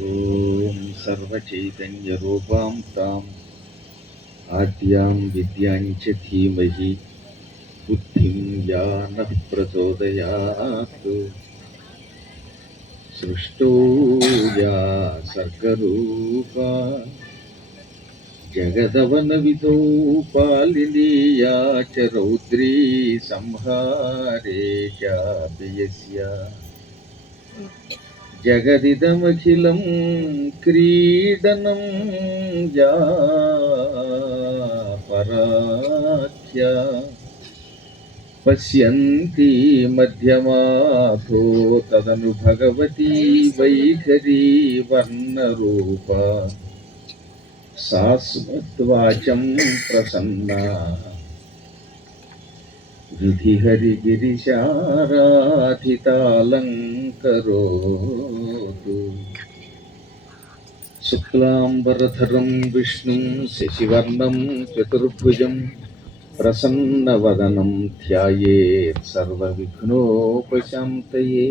ఓం సర్వచైతన్యరూపాం తాం ఆద్యాం విద్యాం చ ధీమహి బుద్ధిం యా నః ప్రచోదయాత్. సృష్టో యా సర్గరూపా జగదవనవిదో పాలినీ యా చ రౌద్రీ సంహారే చాపి యస్యా జగదిదమఖిలం క్రీడనం యా పరాఖ్యా పశ్యంతి మధ్యమాథో తదను భగవతి వైఖరీ వర్ణరూపా శాశ్వత్వాచం ప్రసన్నా విధిహరిగిరిశారాధితాలంకరోతు. శుక్లాంబరధరం విష్ణుం శశివర్ణం చతుర్భుజం ప్రసన్నవదనం ధ్యాయేత్ సర్వవిఘ్నోపశాంతయే.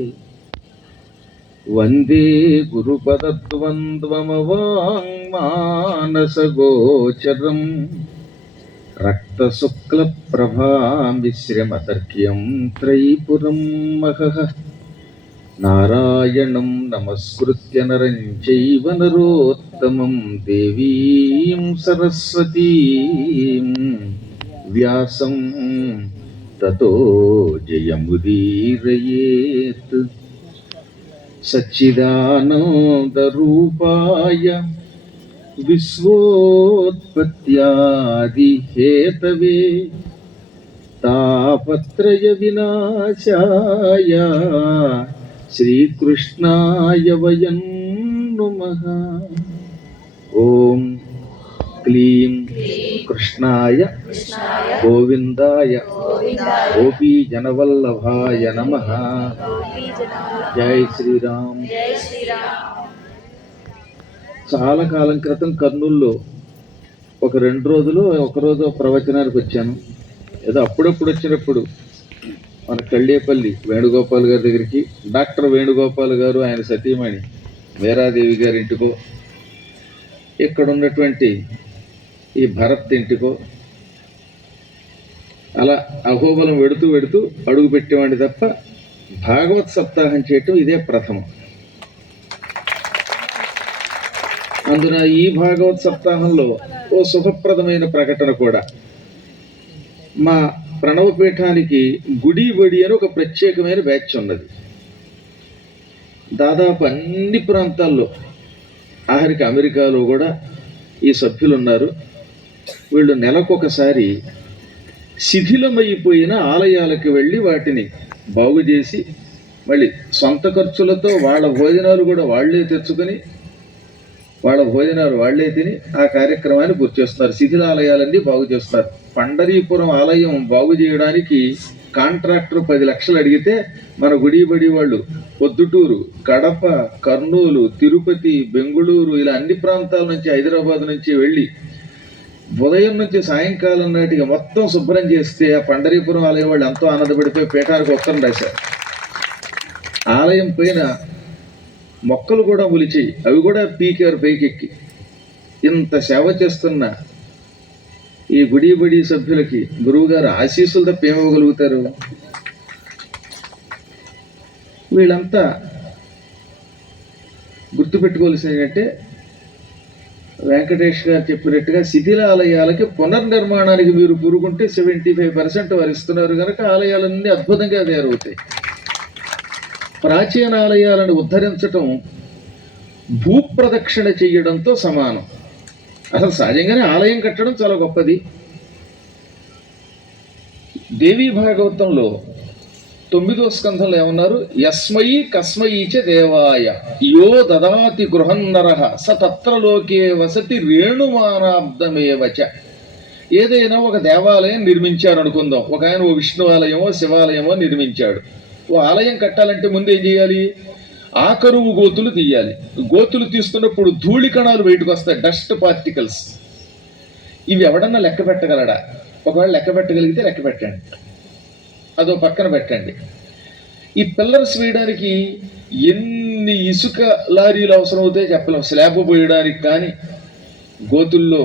వందే గురుపదద్వంద్వమవాङ्మానసగోచరం రక్తశుక్లప్రభామిశ్రమతర్క్యం త్రైపురం మహః. నారాయణం నమస్కృత్య నరం చైవ నరోత్తమం దేవీం సరస్వతీం వ్యాసం తతో జయముదీరయేత్. సచ్చిదానందరూపాయ విశ్వోత్పత్యాదిహేతవే తాపత్రయ వినాశాయ శ్రీకృష్ణాయ వయం నమః. ఓం క్లీం కృష్ణాయ గోవిందాయ గోపీజనవల్లభాయ నమః. జై శ్రీరామ్. చాలా కాలం క్రితం కర్నూలులో ఒక 2 రోజులు ఒకరోజు ప్రవచనానికి వచ్చాను. ఏదో అప్పుడప్పుడు వచ్చినప్పుడు మన కళ్ళేపల్లి వేణుగోపాల్ గారి దగ్గరికి, డాక్టర్ వేణుగోపాల్ గారు ఆయన సతీమణి వీరాదేవి గారి ఇంటికో, ఇక్కడ ఉన్నటువంటి ఈ భరత్ ఇంటికో అలా అహోబలం వెడుతూ అడుగు పెట్టేవాడిని తప్ప భాగవత్ సప్తాహం చేయటం ఇదే ప్రథమం. అందున ఈ భాగవత్ సప్తాహంలో ఓ శుభప్రదమైన ప్రకటన కూడా. మా ప్రణవపీఠానికి గుడి బడి అని ఒక ప్రత్యేకమైన బ్యాచ్ ఉన్నది. దాదాపు అన్ని ప్రాంతాల్లో, ఆఖరికి అమెరికాలో కూడా ఈ సభ్యులు ఉన్నారు. వీళ్ళు నెలకొకసారి శిథిలమైపోయిన ఆలయాలకు వెళ్ళి వాటిని బాగు చేసి మళ్ళీ సొంత ఖర్చులతో వాళ్ళ భోజనాలు కూడా వాళ్లే తెచ్చుకొని వాళ్ళ భోజనాలు వాళ్లే తిని ఆ కార్యక్రమాన్ని పూర్తి చేస్తున్నారు. శిథిలాలయాలన్నీ బాగు చేస్తున్నారు. పండరీపురం ఆలయం బాగు చేయడానికి కాంట్రాక్టర్ 10 లక్షలు అడిగితే మన గుడిబడి వాళ్ళు పొద్దుటూరు, కడప, కర్నూలు, తిరుపతి, బెంగుళూరు ఇలా అన్ని ప్రాంతాల నుంచి, హైదరాబాద్ నుంచి వెళ్ళి ఉదయం నుంచి సాయంకాలం నాటికి మొత్తం శుభ్రం చేస్తే ఆ పండరీపురం ఆలయం వాళ్ళు ఎంతో ఆనందపడిపోయి పీఠానికి ఉత్తరం రాశారు. ఆలయం పైన మొక్కలు కూడా మొలిచాయి, అవి కూడా పీకారు పైకెక్కి. ఇంత సేవ చేస్తున్న ఈ గుడిబడి సభ్యులకి గురువుగారు ఆశీస్సులు తప్ప ఏమివ్వగలుగుతారు? వీళ్ళంతా గుర్తుపెట్టుకోవాల్సింది ఏంటంటే, వెంకటేష్ గారు చెప్పినట్టుగా శిథిలాలయాలకి పునర్నిర్మాణానికి మీరు కూరుకుంటే 75% వారు ఇస్తున్నారు కనుక ఆలయాలన్నీ అద్భుతంగా తయారవుతాయి. ప్రాచీన ఆలయాలను ఉద్ధరించటం భూప్రదక్షిణ చెయ్యడంతో సమానం. అసలు సహజంగానే ఆలయం కట్టడం చాలా గొప్పది. దేవీ భాగవతంలో 9వ స్కంధంలో ఏమన్నారు? యస్మయి కస్మయీచ దేవాయ యో దదాతి గృహన్నరః స తత్ర లోకే వసతి రేణుమానాబ్దమేవచ. ఏదైనా ఒక దేవాలయం నిర్మించారు అనుకుందాం. ఒక ఆయన ఓ విష్ణు ఆలయమో శివాలయమో నిర్మించాడు. ఓ ఆలయం కట్టాలంటే ముందు ఏం చేయాలి? ఆకరువు గోతులు తీయాలి. గోతులు తీస్తున్నప్పుడు ధూళి కణాలు బయటకు వస్తాయి, డస్ట్ పార్టికల్స్. ఇవి ఎవడన్నా లెక్క పెట్టగలడా? ఒకవేళ లెక్క పెట్టగలిగితే లెక్క పెట్టండి, అదో పక్కన పెట్టండి. ఈ పిల్లర్స్ వేయడానికి ఎన్ని ఎన్ని ఇసుక లారీలు అవసరం అవుతాయి చెప్పలేం. స్లాబ్ పోయడానికి కానీ, గోతుల్లో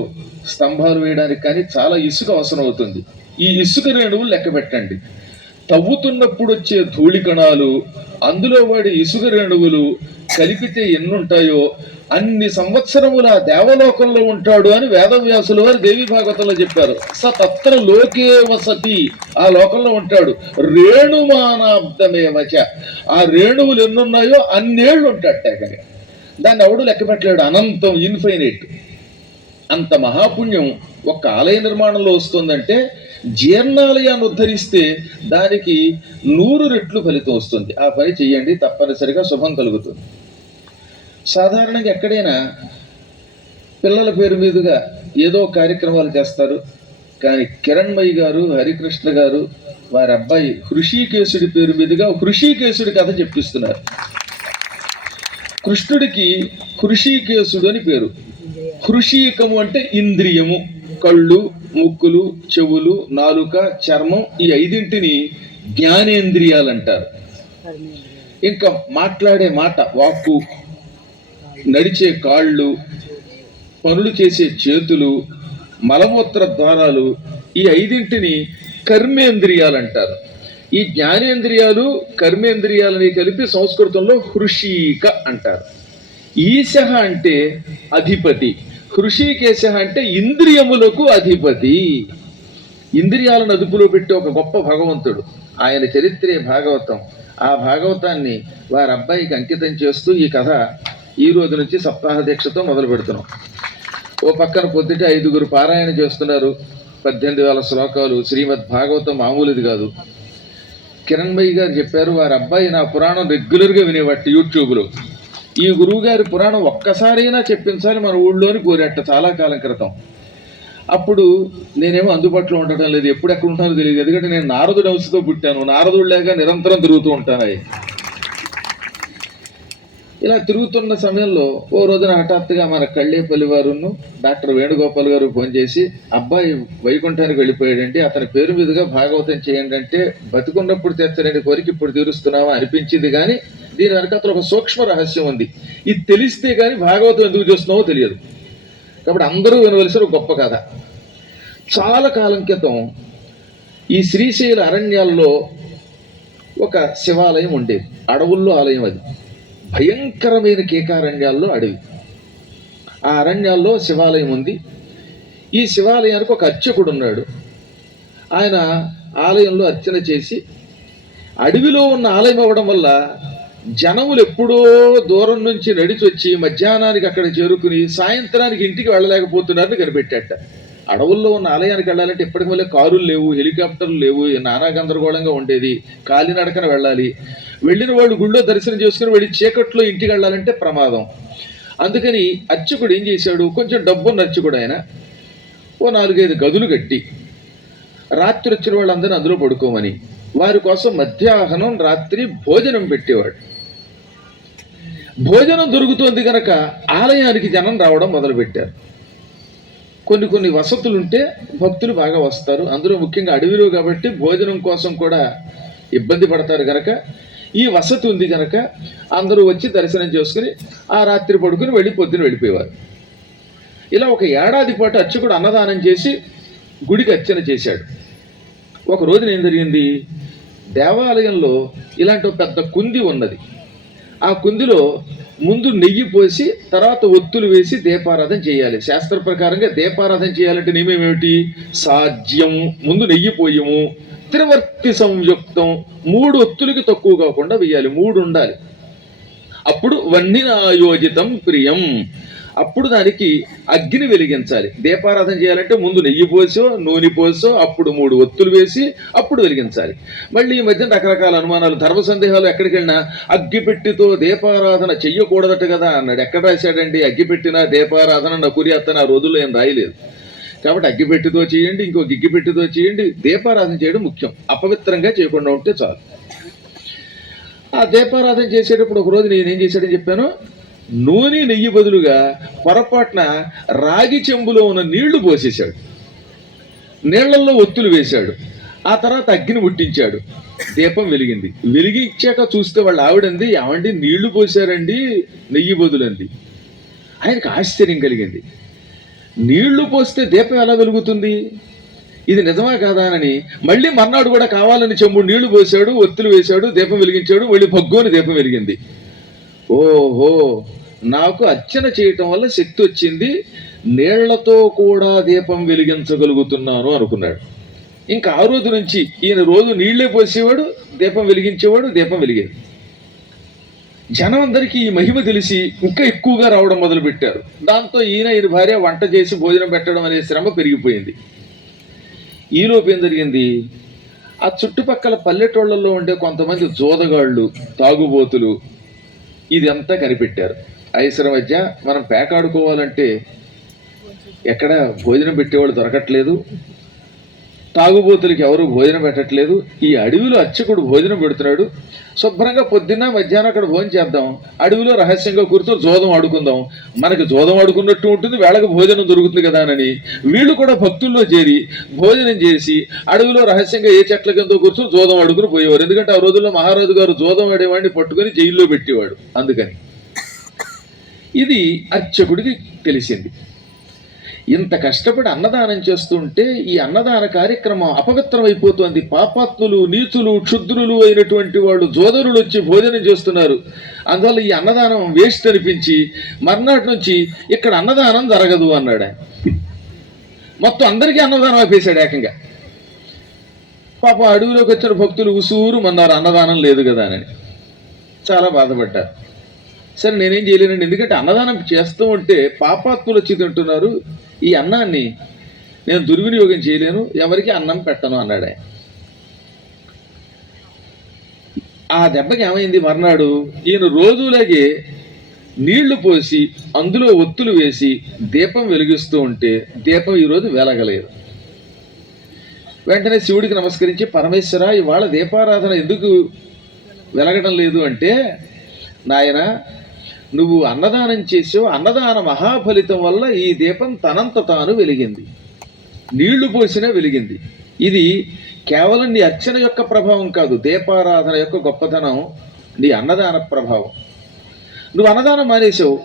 స్తంభాలు వేయడానికి కానీ చాలా ఇసుక అవసరం అవుతుంది. ఈ ఇసుక రేణువులు లెక్క పెట్టండి. తవ్వుతున్నప్పుడు వచ్చే ధూళి కణాలు, అందులో వాడి ఇసుక రేణువులు కలిపితే ఎన్నుంటాయో అన్ని సంవత్సరముల దేవలోకంలో ఉంటాడు అని వేదవ్యాసుల వారు దేవి భాగవతంలో చెప్పారు. స తత్ర లోకే వసతి, ఆ లోకంలో ఉంటాడు. రేణుమానాబ్దమేవచ, ఆ రేణువులు ఎన్నున్నాయో అన్నేళ్ళు ఉంటాడట. కానీ దాన్ని ఎవడు లెక్క పెట్టలేడు. అనంతం, ఇన్ఫైనైట్. అంత మహాపుణ్యం ఒక్క ఆలయ నిర్మాణంలో వస్తుందంటే, జీర్ణాలయాన్ని ఉద్ధరిస్తే దానికి 100 రెట్లు ఫలితం వస్తుంది. ఆ పని చెయ్యండి, తప్పనిసరిగా శుభం కలుగుతుంది. సాధారణంగా ఎక్కడైనా పిల్లల పేరు మీదుగా ఏదో కార్యక్రమాలు చేస్తారు. కానీ కిరణ్మయి గారు, హరికృష్ణ గారు, వారి అబ్బాయి హృషికేశుడి పేరు మీదుగా హృషికేశుడి కథ చెప్పిస్తున్నారు. కృష్ణుడికి హృషికేశుడు అని పేరు. హృషీకము అంటే ఇంద్రియము, కళ్ళు, ముక్కులు, చెవులు, నాలుక, చర్మం, ఈ 5ంటిని జ్ఞానేంద్రియాలు అంటారు. ఇంకా మాట్లాడే మాట వాక్కు, నడిచే కాళ్ళు, పనులు చేసే చేతులు, మలమూత్ర ద్వారాలు, ఈ 5ంటిని కర్మేంద్రియాలు అంటారు. ఈ జ్ఞానేంద్రియాలు కర్మేంద్రియాలని కలిపి సంస్కృతంలో హృషీక అంటారు. ఈశః అంటే అధిపతి, హృషికేశ అంటే ఇంద్రియములకు అధిపతి. ఇంద్రియాలను అదుపులో పెట్టి ఒక గొప్ప భగవంతుడు, ఆయన చరిత్రే భాగవతం. ఆ భాగవతాన్ని వారి అబ్బాయికి అంకితం చేస్తూ ఈ కథ ఈ రోజు నుంచి సప్తాహ దీక్షతో మొదలు పెడుతున్నాం. ఓ పక్కన పొద్దుట 5గురు పారాయణ చేస్తున్నారు. 18,000 శ్లోకాలు. శ్రీమద్ భాగవతం మామూలుది కాదు. కిరణ్మయి గారు చెప్పారు, వారి అబ్బాయి నా పురాణం రెగ్యులర్గా వినేవాటి యూట్యూబ్లో. ఈ గురువు గారి పురాణం ఒక్కసారైనా చెప్పించాలి మన ఊళ్ళోని కోరేట చాలా కాలం క్రితం. అప్పుడు నేనేమో అందుబాటులో ఉండటం లేదు, ఎప్పుడు ఎక్కడ ఉంటానో తెలియదు. ఎందుకంటే నేను నారదుడి అంశతో పుట్టాను, నారదుడు లేక నిరంతరం తిరుగుతూ ఉంటాను. ఇలా తిరుగుతున్న సమయంలో ఓ రోజున హఠాత్తుగా మన కళ్ళేపల్లి వారును డాక్టర్ వేణుగోపాల్ గారు ఫోన్ చేసి, అబ్బాయి వైకుంఠానికి వెళ్ళిపోయాడంటే అతని పేరు మీదుగా భాగవతం చేయండి అంటే, బతికున్నప్పుడు తెచ్చలేని కోరిక ఇప్పుడు తీరుస్తున్నావా అనిపించింది. కానీ దీని వెనకాల ఒక సూక్ష్మ రహస్యం ఉంది. ఇది తెలిస్తే కానీ భాగవతం ఎందుకు చేస్తున్నావో తెలియదు. కాబట్టి అందరూ వినవలసిన గొప్ప కథ. చాలా కాలం క్రితం ఈ శ్రీశైల అరణ్యాల్లో ఒక శివాలయం ఉండేది. అడవుల్లో ఆలయం అది. భయంకరమైన కేకారణ్యాల్లో అడవి. ఆ అరణ్యాల్లో శివాలయం ఉంది. ఈ శివాలయానికి ఒక అర్చకుడు ఉన్నాడు. ఆయన ఆలయంలో అర్చన చేసి, అడవిలో ఉన్న ఆలయం అవ్వడం వల్ల జనములు ఎప్పుడో దూరం నుంచి నడిచి వచ్చి మధ్యాహ్నానికి అక్కడ చేరుకుని సాయంత్రానికి ఇంటికి వెళ్ళలేకపోతున్నారని కనిపెట్టాట. అడవుల్లో ఉన్న ఆలయానికి వెళ్ళాలంటే ఇప్పటికి మళ్ళీ కారులు లేవు, హెలికాప్టర్లు లేవు, నానా గందరగోళంగా ఉండేది. కాలినడకన వెళ్ళాలి. వెళ్ళిన వాళ్ళు గుళ్ళో దర్శనం చేసుకుని వెళ్ళి చీకట్లో ఇంటికి వెళ్ళాలంటే ప్రమాదం. అందుకని అర్చకుడు ఏం చేశాడు, కొంచెం డబ్బున్న అర్చకుడు ఆయన, ఓ 4-5 గదులు కట్టి రాత్రి వచ్చిన వాళ్ళందరినీ అందులో పడుకోమని వారి కోసం మధ్యాహ్నం రాత్రి భోజనం పెట్టేవాడు. భోజనం దొరుకుతోంది కనుక ఆలయానికి జనం రావడం మొదలుపెట్టారు. కొన్ని వసతులుంటే భక్తులు బాగా వస్తారు. అందులో ముఖ్యంగా అడవిలో కాబట్టి భోజనం కోసం కూడా ఇబ్బంది పడతారు కనుక ఈ వసతి ఉంది కనుక అందరూ వచ్చి దర్శనం చేసుకుని ఆ రాత్రి పడుకుని వెళ్ళి పొద్దున వెళ్ళిపోయేవారు. ఇలా ఒక ఏడాది పాటు అర్చకుడు అన్నదానం చేసి గుడికి అర్చన చేశాడు. ఒక రోజున ఏం జరిగింది, దేవాలయంలో ఇలాంటి ఒక పెద్ద కుంది ఉన్నది. ఆ కుందిలో ముందు నెయ్యి పోసి తర్వాత ఒత్తులు వేసి దీపారాధన చేయాలి. శాస్త్ర ప్రకారంగా దీపారాధన చేయాలంటే నియమం ఏమిటి, సాధ్యం, ముందు నెయ్యి పోయము, త్రివర్తి సంయుక్తం, 3 ఒత్తులకి తక్కువ కాకుండా వేయాలి, 3 ఉండాలి. అప్పుడు వన్నినాయోజితం ప్రియం, అప్పుడు దానికి అగ్ని వెలిగించాలి. దీపారాధన చేయాలంటే ముందు నెయ్యి పోసో నూనె పోసో అప్పుడు 3 ఒత్తులు వేసి అప్పుడు వెలిగించాలి. మళ్ళీ ఈ మధ్యన రకరకాల అనుమానాలు, ధర్మ సందేహాలు. ఎక్కడికి వెళ్ళినా అగ్గిపెట్టితో దీపారాధన చెయ్యకూడదట కదా అన్నాడు. ఎక్కడ రాశాడండి అగ్గిపెట్టిన దీపారాధన నకురియత్తని? ఆ రోజుల్లో ఏం రాయలేదు. కాబట్టి అగ్గిపెట్టితో చేయండి, ఇంకో గిగ్గిపెట్టితో చేయండి. దీపారాధన చేయడం ముఖ్యం, అపవిత్రంగా చేయకుండా ఉంటే చాలు. ఆ దీపారాధన చేసేటప్పుడు ఒక రోజు నేనేం చేశాడని చెప్పాను, నూనె నెయ్యి బదులుగా పొరపాటున రాగి చెంబులో ఉన్న నీళ్లు పోసేశాడు. నీళ్లలో ఒత్తులు వేశాడు. ఆ తర్వాత అగ్ని ముట్టించాడు. దీపం వెలిగింది. వెలిగించాక చూస్తే వాళ్ళ ఆవిడంది, ఏమండి నీళ్లు పోసారండి నెయ్యి బదులంది. ఆయనకు ఆశ్చర్యం కలిగింది. నీళ్లు పోస్తే దీపం ఎలా వెలుగుతుంది, ఇది నిజమా కాదా అని మళ్ళీ మర్నాడు కూడా కావాలని చెంబుడు నీళ్లు పోసాడు, ఒత్తులు వేశాడు, దీపం వెలిగించాడు. మళ్ళీ భగ్గోని దీపం వెలిగింది. ఓహో, నాకు అర్చన చేయటం వల్ల శక్తి వచ్చింది, నీళ్లతో కూడా దీపం వెలిగించగలుగుతున్నాను అనుకున్నాడు. ఇంకా ఆ రోజు నుంచి ఈయన రోజు నీళ్లే పోసేవాడు, దీపం వెలిగించేవాడు, దీపం వెలిగేది. జనం అందరికీ ఈ మహిమ తెలిసి ఇంకా ఎక్కువగా రావడం మొదలుపెట్టారు. దాంతో ఈయన భార్య వంట చేసి భోజనం పెట్టడం అనే శ్రమ పెరిగిపోయింది. ఈలోపు ఏం జరిగింది, ఆ చుట్టుపక్కల పల్లెటూళ్ళల్లో ఉండే కొంతమంది జోదగాళ్ళు, తాగుబోతులు ఇదంతా కనిపెట్టారు. ఐసర మధ్య మనం పేకాడుకోవాలంటే ఎక్కడ భోజనం పెట్టేవాళ్ళు దొరకట్లేదు, తాగుబోతులకి ఎవరు భోజనం పెట్టట్లేదు. ఈ అడవిలో అర్చకుడు భోజనం పెడుతున్నాడు. శుభ్రంగా పొద్దున్న మధ్యాహ్నం అక్కడ భోజనం చేద్దాం, అడవిలో రహస్యంగా కూర్చొని జోదం ఆడుకుందాం, మనకి జోదం ఆడుకున్నట్టు ఉంటుంది, వేళకు భోజనం దొరుకుతుంది కదా అని వీళ్ళు కూడా భక్తుల్లో చేరి భోజనం చేసి అడవిలో రహస్యంగా ఏ చెట్ల కింద కూర్చొని జోదం ఆడుకుని పోయేవారు. ఎందుకంటే ఆ రోజుల్లో మహారాజు గారు జోదం ఆడేవాడిని పట్టుకొని జైల్లో పెట్టేవాడు. అందుకని ఇది అర్చకుడికి తెలిసింది. ఇంత కష్టపడి అన్నదానం చేస్తుంటే ఈ అన్నదాన కార్యక్రమం అపవిత్రం అయిపోతుంది. పాపాత్ములు, నీచులు, క్షుద్రులు అయినటువంటి వాళ్ళు జోదరులు వచ్చి భోజనం చేస్తున్నారు. అందువల్ల ఈ అన్నదానం వేస్ట్ అనిపించి మర్నాటి నుంచి ఇక్కడ అన్నదానం జరగదు అన్నాడు ఆయన. మొత్తం అందరికీ అన్నదానం ఆపేశాడు ఏకంగా. పాప అడవిలోకి వచ్చిన భక్తులు ఉసూరు మన్నారు అన్నదానం లేదు కదా అని. చాలా బాధపడ్డారు. సరే నేనేం చేయలేనండి, ఎందుకంటే అన్నదానం చేస్తూ ఉంటే పాపాత్ములు వచ్చి తింటున్నారు, ఈ అన్నాన్ని నేను దుర్వినియోగం చేయలేను, ఎవరికి అన్నం పెట్టను అన్నాడు ఆయన. ఆ దెబ్బకి ఏమైంది, మర్నాడు ఈయన రోజులాగే నీళ్లు పోసి అందులో ఒత్తులు వేసి దీపం వెలిగిస్తూ ఉంటే దీపం ఈరోజు వెలగలేదు. వెంటనే శివుడికి నమస్కరించి, పరమేశ్వర ఇవాళ దీపారాధన ఎందుకు వెలగడం లేదు అంటే, నాయన నువ్వు అన్నదానం చేసావు, అన్నదాన మహాఫలితం వల్ల ఈ దీపం తనంత తాను వెలిగింది, నీళ్లు పోసినా వెలిగింది. ఇది కేవలం నీ అర్చన యొక్క ప్రభావం కాదు, దీపారాధన యొక్క గొప్పతనం, నీ అన్నదాన ప్రభావం. నువ్వు అన్నదానం మానేసావు,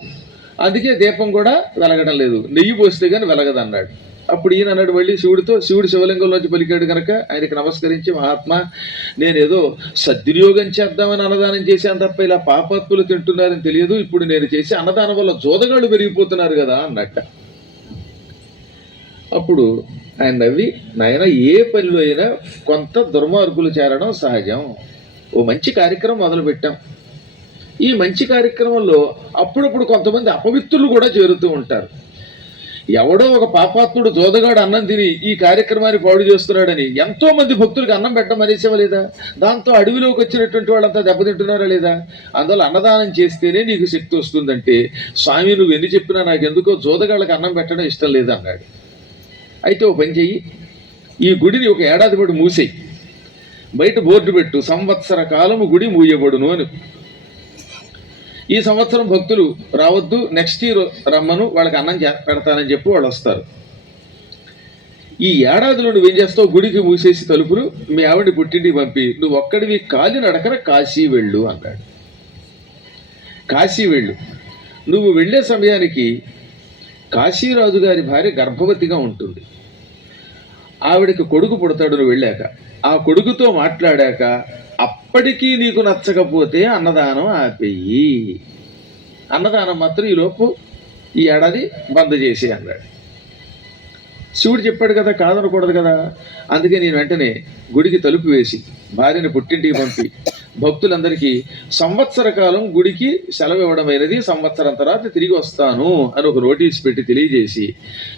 అందుకే దీపం కూడా వెలగడం లేదు, నెయ్యి పోస్తే కానీ వెలగదన్నాడు. అప్పుడు ఈయన అన్నాడు మళ్ళీ శివుడితో, శివుడు శివలింగంలోంచి పలికాడు కనుక ఆయనకి నమస్కరించి, మహాత్మా నేనేదో సద్వినియోగం చేద్దామని అన్నదానం చేశాను తప్ప ఇలా పాపాత్ములు తింటున్నారని తెలియదు, ఇప్పుడు నేను చేసే అన్నదానం వల్ల జోదగాళ్ళు పెరిగిపోతున్నారు కదా అన్నట్ట. అప్పుడు ఆయన నవ్వి, నాయన ఏ పనిలో అయినా కొంత దుర్మార్గులు చేరడం సహజం, ఓ మంచి కార్యక్రమం మొదలుపెట్టాం, ఈ మంచి కార్యక్రమంలో అప్పుడప్పుడు కొంతమంది అపవిత్రులు కూడా చేరుతూ ఉంటారు. ఎవడో ఒక పాపాత్ముడు జోదగాడు అన్నం తిని ఈ కార్యక్రమాన్ని పాడు చేస్తున్నాడని ఎంతో మంది భక్తులకు అన్నం పెట్టడం అనేసేవా లేదా, దాంతో అడవిలోకి వచ్చినటువంటి వాళ్ళంతా దెబ్బతింటున్నారా లేదా. అందువల్ల అన్నదానం చేస్తేనే నీకు శక్తి వస్తుందంటే, స్వామి నువ్వు ఎన్ని చెప్పినా నాకు ఎందుకో జోదగాళ్ళకి అన్నం పెట్టడం ఇష్టం లేదు అన్నాడు. అయితే ఓ పని చెయ్యి, ఈ గుడిని ఒక ఏడాది పాటు మూసేయి, బయట బోర్డు పెట్టు, సంవత్సర కాలము గుడి మూయబడును అని. ఈ సంవత్సరం భక్తులు రావద్దు, నెక్స్ట్ ఇయర్ రమ్మను, వాళ్ళకి అన్నం పెడతానని చెప్పి వాళ్ళు వస్తారు. ఈ ఏడాదిలో నువ్వేం చేస్తావు, గుడికి మూసేసి తలుపులు మీ ఆవిడ పుట్టింటికి పంపి నువ్వు ఒక్కడివి కాలినడకన కాశీ వెళ్ళు అన్నాడు. కాశీ వెళ్ళు. నువ్వు వెళ్ళే సమయానికి కాశీరాజు గారి భార్య గర్భవతిగా ఉంటుంది, ఆవిడకి కొడుకు పుడతాడు. నువ్వు వెళ్ళాక ఆ కొడుకుతో మాట్లాడాక అప్పటికీ నీకు నచ్చకపోతే అన్నదానం ఆపేయి, అన్నదానం మాత్రం ఈలోపు ఈ ఏడాది బంద్ చేసి అన్నాడు. శివుడు చెప్పాడు కదా, కాదనకూడదు కదా. అందుకే నేను వెంటనే గుడికి తలుపు వేసి భార్యని పుట్టింటికి పంపి భక్తులందరికీ సంవత్సర కాలం గుడికి సెలవు ఇవ్వడమైనది, సంవత్సరం తర్వాత తిరిగి వస్తాను అని ఒక నోటీస్ పెట్టి తెలియజేసి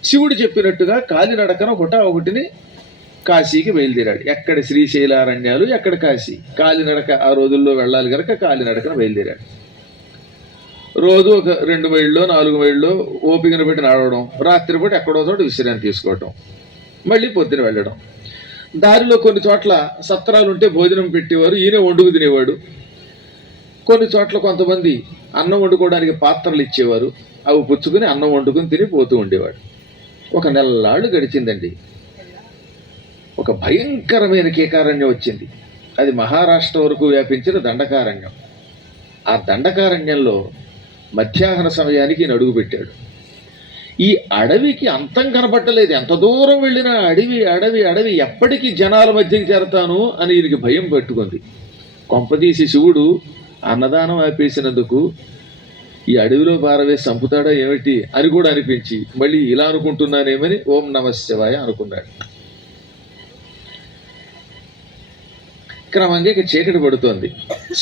శివుడు చెప్పినట్టుగా కాలినడకన ఒకటిని కాశీకి బయలుదేరాడు. ఎక్కడ శ్రీశైలారణ్యాలు, ఎక్కడ కాశీ, కాలినడక ఆ రోజుల్లో వెళ్ళాలి కనుక కాలినడకన బయలుదేరాడు. రోజు ఒక 2 మైళ్ళు 4 మైళ్ళు ఓపికను పెట్టి నడవడం, రాత్రిపూట ఎక్కడో చోట విశ్రాంతి తీసుకోవటం, మళ్ళీ పొద్దున వెళ్ళడం. దారిలో కొన్ని చోట్ల సత్రాలు ఉంటే భోజనం పెట్టేవారు, ఈయన వండుకు తినేవాడు. కొన్ని చోట్ల కొంతమంది అన్నం వండుకోవడానికి పాత్రలు ఇచ్చేవారు, అవి పుచ్చుకుని అన్నం వండుకుని తిని పోతూ ఉండేవాడు. ఒక నెలలాళ్ళు గడిచిందండి. ఒక భయంకరమైన కీకారణ్యం వచ్చింది. అది మహారాష్ట్ర వరకు వ్యాపించిన దండకారణ్యం. ఆ దండకారణ్యంలో మధ్యాహ్న సమయానికి ఈయన అడుగుపెట్టాడు. ఈ అడవికి అంతం కనపట్టలేదు. ఎంత దూరం వెళ్ళినా అడవి అడవి అడవి, ఎప్పటికీ జనాల మధ్యకి చేరతాను అని ఈయనకి భయం పట్టుకుంది. కొంపదీసి శివుడు అన్నదానం ఆపేసినందుకు ఈ అడవిలో పారవేసి చంపుతాడా ఏమిటి అని కూడా అనిపించి మళ్ళీ ఇలా అనుకుంటున్నానేమని ఓం నమ శివాయ అనుకున్నాడు. క్రమంగా ఇక చీకటి పడుతోంది.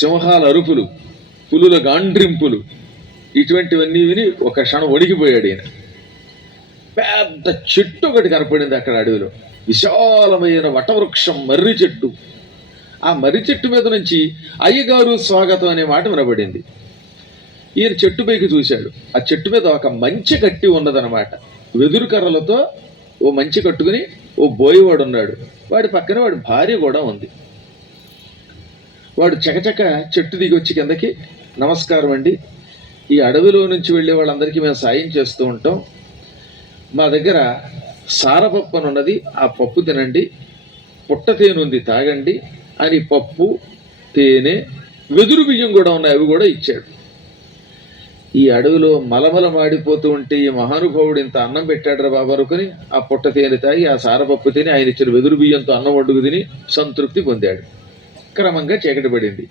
సింహాల అరుపులు, పులుల గాండ్రింపులు, ఇటువంటివన్నీ విని ఒక క్షణం వణికిపోయాడు ఈయన. పెద్ద చెట్టు ఒకటి కనపడింది అక్కడ అడవిలో. విశాలమైన వటవృక్షం, మర్రి చెట్టు. ఆ మర్రి చెట్టు మీద నుంచి అయ్యగారు స్వాగతం అనే మాట వినబడింది. ఈయన చెట్టు పైకి చూశాడు. ఆ చెట్టు మీద ఒక మంచి కట్టి ఉన్నదనమాట. వెదురు కర్రలతో ఓ మంచి కట్టుకుని ఓ బోయివాడు ఉన్నాడు. వాడి పక్కన వాడి భార్య కూడా ఉంది. వాడు చకచక చెట్టు దిగి వచ్చి కిందకి, నమస్కారం అండి, ఈ అడవిలో నుంచి వెళ్ళే వాళ్ళందరికీ మేము సాయం చేస్తూ ఉంటాం. మా దగ్గర సారపప్పు అని ఉన్నది, ఆ పప్పు తినండి, పుట్ట తేనె ఉంది తాగండి అని పప్పు, తేనె, వెదురు బియ్యం కూడా ఉన్నాయి, అవి కూడా ఇచ్చాడు. ఈ అడవిలో మలమల మాడిపోతూ ఉంటే ఈ మహానుభావుడు ఇంత అన్నం పెట్టాడు రా బాబు అనుకుని ఆ పుట్ట తేనె తాగి ఆ సారపప్పు తిని ఆయన ఇచ్చిన వెదురు బియ్యంతో అన్నం వండుకు తిని సంతృప్తి పొందాడు. క్రమంగా చీకటి పడింది.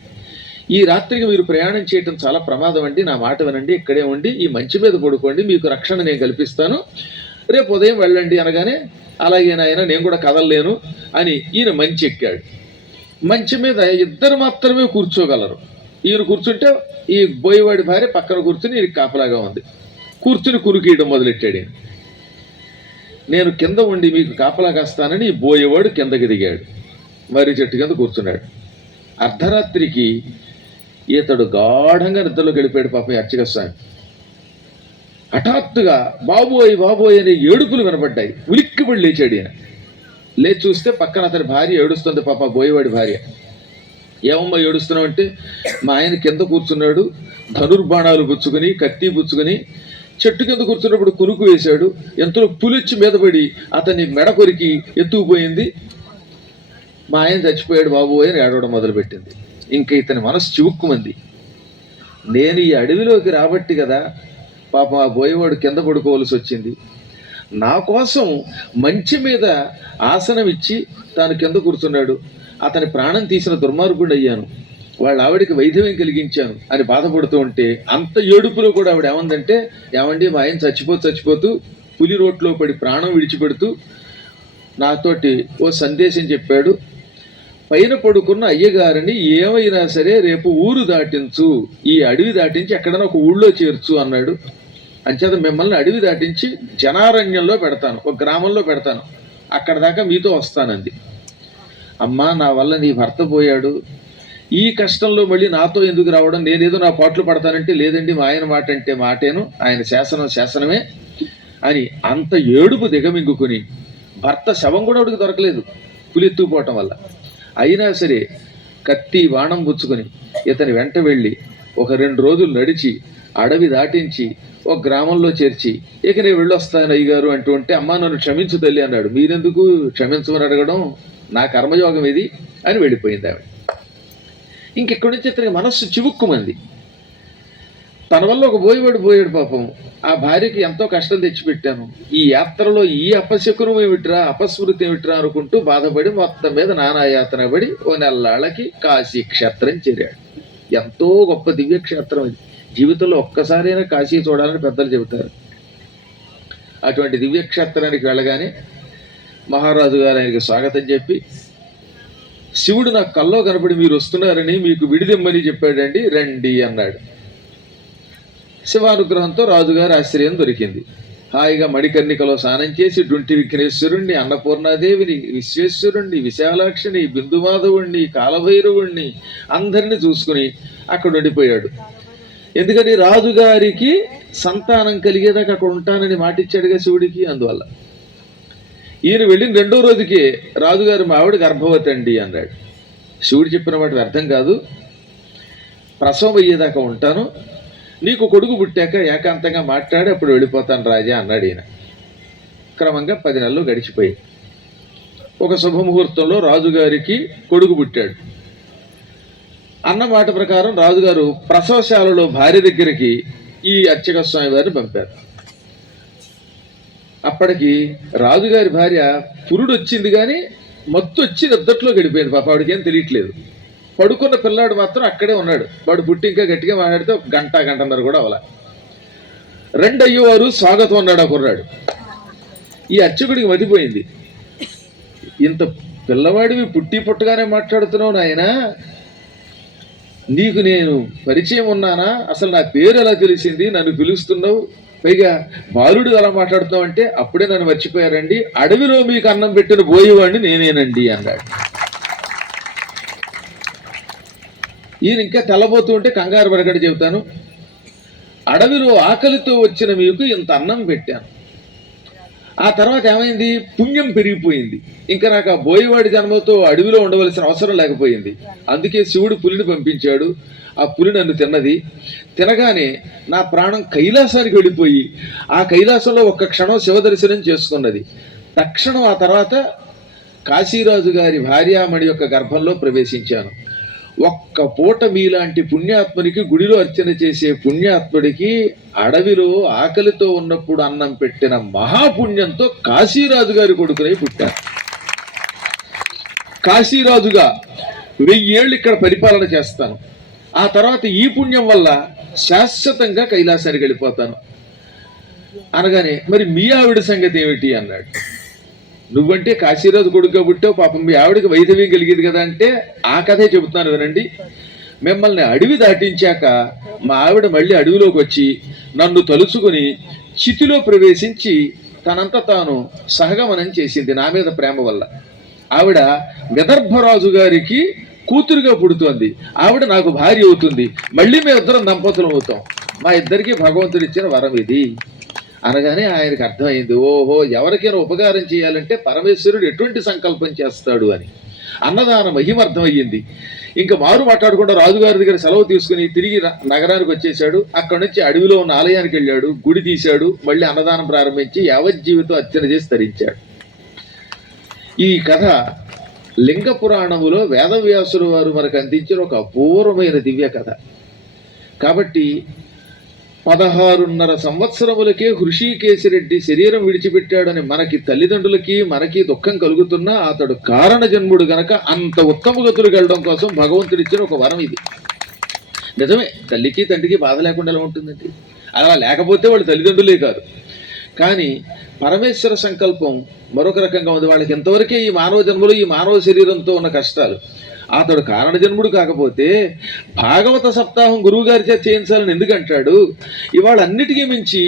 ఈ రాత్రికి మీరు ప్రయాణం చేయటం చాలా ప్రమాదం అండి, నా మాట వినండి, ఇక్కడే ఉండి ఈ మంచి మీద పడుకోండి, మీకు రక్షణ నేను కల్పిస్తాను, రేపు ఉదయం వెళ్ళండి అనగానే అలాగే నాయన నేను కూడా కదలలేను అని ఈయన మంచి ఎక్కాడు. మంచి మీద ఇద్దరు మాత్రమే కూర్చోగలరు. ఈయన కూర్చుంటే ఈ బోయవాడి భార్య పక్కన కూర్చుని ఈయన కాపలాగా ఉంది. కూర్చుని కురుకీయడం మొదలెట్టాడు ఈయన. నేను కింద ఉండి మీకు కాపలా కాస్తానని ఈ బోయేవాడు కిందకి దిగాడు. మర్రి చెట్టు కింద కూర్చున్నాడు. అర్ధరాత్రికి ఈతడు గాఢంగా నిద్రలో గడిపాడు పాపం అర్చక స్వామి. హఠాత్తుగా బాబోయ్ బాబోయ్ అనే ఏడుపులు వినబడ్డాయి. ఉలిక్కిపడి లేచాడు ఈయన. లేచి చూస్తే పక్కన అతని భార్య ఏడుస్తుంది, పాప బోయేవాడి భార్య. ఏమమ్మా ఏడుస్తున్నావు అంటే, మా ఆయన కింద కూర్చున్నాడు, ధనుర్బాణాలు పుచ్చుకొని కత్తి పుచ్చుకొని చెట్టు కింద కూర్చున్నప్పుడు కునుకు వేశాడు, ఎంతలో పులిచ్చి మీద పడి అతన్ని మెడ కొరికి ఎత్తుకుపోయింది, మా ఆయన చచ్చిపోయాడు బాబోయ్ అని ఏడవడం మొదలుపెట్టింది. ఇంకా ఇతని మనసు చివుక్కుమంది. నేను ఈ అడవిలోకి రాబట్టి కదా పాపం ఆ బోయేవాడు కింద పడుకోవలసి వచ్చింది. నా కోసం మంచి మీద ఆసనం ఇచ్చి తాను కింద కూర్చున్నాడు, అతని ప్రాణం తీసిన దుర్మార్గుడు అయ్యాను, వాళ్ళ ఆవిడికి వైద్యం కలిగించాను అని బాధపడుతూ ఉంటే అంత ఏడుపులో కూడా ఆవిడ ఏమందంటే, ఏమండి మా ఆయన చచ్చిపోతూ పులి రోట్లో పడి ప్రాణం విడిచిపెడుతూ నాతోటి ఓ సందేశం చెప్పాడు, పైన పడుకున్న అయ్యగారిని ఏమైనా సరే రేపు ఊరు దాటించు, ఈ అడవి దాటించి ఎక్కడైనా ఒక ఊళ్ళో చేర్చు అన్నాడు. అంచేత మిమ్మల్ని అడవి దాటించి జనారణ్యంలో పెడతాను, ఒక గ్రామంలో పెడతాను, అక్కడ దాకా మీతో వస్తానంది. అమ్మా నా వల్ల నీ భర్త పోయాడు, ఈ కష్టంలో మళ్ళీ నాతో ఎందుకు రావడం, నేనేదో నా పాటలు పడతానంటే లేదండి మా ఆయన మాట అంటే మాటేను, ఆయన శాసనం శాసనమే అని అంత ఏడుపు దిగమింగుకుని, భర్త శవం కూడా ఆవిడికి దొరకలేదు పులెత్తుకుపోవటం వల్ల, అయినా సరే కత్తి బాణం పుచ్చుకొని ఇతని వెంట వెళ్ళి ఒక 2 రోజులు నడిచి అడవి దాటించి ఒక గ్రామంలో చేర్చి ఇక నేను వెళ్ళొస్తాను అయ్యగారు అంటూ ఉంటే, అమ్మా నన్ను క్షమించు తల్లి అన్నాడు. మీరెందుకు క్షమించమని అడగడం, నా కర్మయోగం ఇది అని వెళ్ళిపోయింది ఆవిడ. ఇంకెక్కడి నుంచి ఇతనికి మనస్సు చివుక్కుమంది. తన వల్ల ఒక బోయేవాడు పాపం, ఆ భార్యకి ఎంతో కష్టం తెచ్చిపెట్టాను, ఈ యాత్రలో ఈ అపశకునం ఏమిట్రా, అపస్మృతి ఏమిట్రా అనుకుంటూ బాధపడి మొత్తం మీద నానాయాతన పడి ఓ నెల్లాళ్ళకి కాశీ క్షేత్రం చేరాడు. ఎంతో గొప్ప దివ్యక్షేత్రం ఇది. జీవితంలో ఒక్కసారైనా కాశీ చూడాలని పెద్దలు చెబుతారు. అటువంటి దివ్యక్షేత్రానికి వెళ్ళగానే మహారాజు గారు ఆయనకి స్వాగతం చెప్పి, శివుడు నాకు కల్లో కనపడి మీరు వస్తున్నారని మీకు విడిదిమ్మని చెప్పాడండి, రండి అన్నాడు. శివానుగ్రహంతో రాజుగారి ఆశ్రయం దొరికింది. హాయిగా మణికర్ణికలో స్నానం చేసి డుంటి విఘ్నేశ్వరుణ్ణి, అన్నపూర్ణాదేవిని, విశ్వేశ్వరుణ్ణి, విశాలాక్షిని, బిందుమాధవుణ్ణి, కాలభైరవుణ్ణి అందరినీ చూసుకుని అక్కడ ఉండిపోయాడు. ఎందుకని రాజుగారికి సంతానం కలిగేదాకా అక్కడ ఉంటానని మాటిచ్చాడుగా శివుడికి. అందువల్ల ఈయన వెళ్ళిన 2వ రోజుకి రాజుగారు మా ఆవిడ గర్భవతి అండి అన్నాడు. శివుడు చెప్పిన మాట వ్యర్థం కాదు, ప్రసవం అయ్యేదాకా ఉంటాను, నీకు కొడుకు పుట్టాక ఏకాంతంగా మాట్లాడి అప్పుడు వెళ్ళిపోతాను రాజా అన్నాడు ఈయన. క్రమంగా 10 నెలలు గడిచిపోయాయి. ఒక శుభముహూర్తంలో రాజుగారికి కొడుకు పుట్టాడు. అన్న మాట ప్రకారం రాజుగారు ప్రసవశాలలో భార్య దగ్గరికి ఈ అర్చక స్వామి వారిని పంపారు. అప్పటికి రాజుగారి భార్య పురుడు వచ్చింది కానీ మత్తు వచ్చి నిద్దట్లో గడిపోయింది. పాప వాడికి ఏం తెలియట్లేదు. పడుకున్న పిల్లాడు మాత్రం అక్కడే ఉన్నాడు. వాడు పుట్టి ఇంకా గట్టిగా మాట్లాడితే ఒక గంటన్నర కూడా అవలా. రెండు అయ్యేవారు స్వాగతం అన్నాడు ఆ కుర్రాడు. ఈ అర్చకుడికి మతిపోయింది. ఇంత పిల్లవాడివి పుట్టి పుట్టగానే మాట్లాడుతున్నావు నాయనా, నీకు నేను పరిచయం ఉన్నానా, అసలు నా పేరు ఎలా తెలిసింది, నన్ను పిలుస్తున్నావు, పైగా బాలుడు ఎలా మాట్లాడుతున్నావు అంటే అప్పుడే నన్ను మర్చిపోయారండి, అడవిలో మీకు అన్నం పెట్టిన పోయేవాడిని నేనేనండి అన్నాడు. ఈయన ఇంకా తెల్లబోతూ ఉంటే కంగారు పడగడి చెబుతాను. అడవిలో ఆకలితో వచ్చిన మీకు ఇంత అన్నం పెట్టాను. ఆ తర్వాత ఏమైంది, పుణ్యం పెరిగిపోయింది. ఇంకా నాకు ఆ బోయవాడి జన్మతో అడవిలో ఉండవలసిన అవసరం లేకపోయింది. అందుకే శివుడు పులిని పంపించాడు. ఆ పులి నన్ను తిన్నది. తినగానే నా ప్రాణం కైలాసానికి వెళ్ళిపోయి ఆ కైలాసంలో ఒక్క క్షణం శివదర్శనం చేసుకున్నది. తక్షణం ఆ తర్వాత కాశీరాజు గారి భార్యామణి యొక్క గర్భంలో ప్రవేశించాను. ఒక్క పూట మీలాంటి పుణ్యాత్మునికి గుడిలో అర్చన చేసే పుణ్యాత్ముడికి అడవిలో ఆకలితో ఉన్నప్పుడు అన్నం పెట్టిన మహాపుణ్యంతో కాశీరాజు గారి కొడుకునై పుట్టారు. కాశీరాజుగా 1000 ఏళ్ళు ఇక్కడ పరిపాలన చేస్తాను. ఆ తర్వాత ఈ పుణ్యం వల్ల శాశ్వతంగా కైలాసానికి వెళ్ళిపోతాను అనగానే, మరి మీ ఆవిడ సంగతి ఏమిటి అన్నాడు. నువ్వంటే కాశీరాజు కొడుకుగా పుట్టావు, పాపం మీ ఆవిడకి వైద్యం కలిగేది కదా అంటే, ఆ కథే చెబుతున్నాను వినండి. మిమ్మల్ని అడవి దాటించాక మా ఆవిడ మళ్ళీ అడవిలోకి వచ్చి నన్ను తలుచుకుని చితిలో ప్రవేశించి తనంత తాను సహగమనం చేసింది నా మీద ప్రేమ వల్ల. ఆవిడ విదర్భరాజు గారికి కూతురుగా పుడుతోంది. ఆవిడ నాకు భార్య అవుతుంది. మళ్ళీ మేమిద్దరం దంపతులం అవుతాం. మా ఇద్దరికి భగవంతుడు ఇచ్చిన వరం ఇది అనగానే ఆయనకు అర్థమైంది, ఓహో, ఎవరికైనా ఉపకారం చేయాలంటే పరమేశ్వరుడు ఎటువంటి సంకల్పం చేస్తాడు అని. అన్నదాన మహిమ అర్థమయ్యింది. ఇంకా మారు మాట్లాడకుండా రాజుగారి దగ్గర సెలవు తీసుకుని తిరిగి నగరానికి వచ్చేసాడు. అక్కడి నుంచి అడవిలో ఉన్న ఆలయానికి వెళ్ళాడు, గుడి తీశాడు, మళ్ళీ అన్నదానం ప్రారంభించి యావజ్జీవితం అర్చన చేసి తరించాడు. ఈ కథ లింగ పురాణములో వేదవ్యాసుల వారు మనకు అందించిన ఒక అపూర్వమైన దివ్య కథ. కాబట్టి 16.5 సంవత్సరములకే హృషికేశిరెడ్డి శరీరం విడిచిపెట్టాడని మనకి తల్లిదండ్రులకి మనకి దుఃఖం కలుగుతున్నా అతడు కారణ జన్ముడు గనక అంత ఉత్తమ గతులకు వెళ్ళడం కోసం భగవంతుడిచ్చిన ఒక వరం ఇది. నిజమే, తల్లికి తండ్రికి బాధ లేకుండా ఎలా ఉంటుందండి? అలా లేకపోతే వాళ్ళు తల్లిదండ్రులే కాదు. కానీ పరమేశ్వర సంకల్పం మరొక రకంగా ఉంది. వాళ్ళకి ఎంతవరకే ఈ మానవ జన్మలో ఈ మానవ శరీరంతో ఉన్న కష్టాలు. అతడు కారణ జన్ముడు కాకపోతే భాగవత సప్తాహం గురువు గారి చేత చేయించాలని ఎందుకంటాడు? ఇవాళ అన్నిటికీ మించి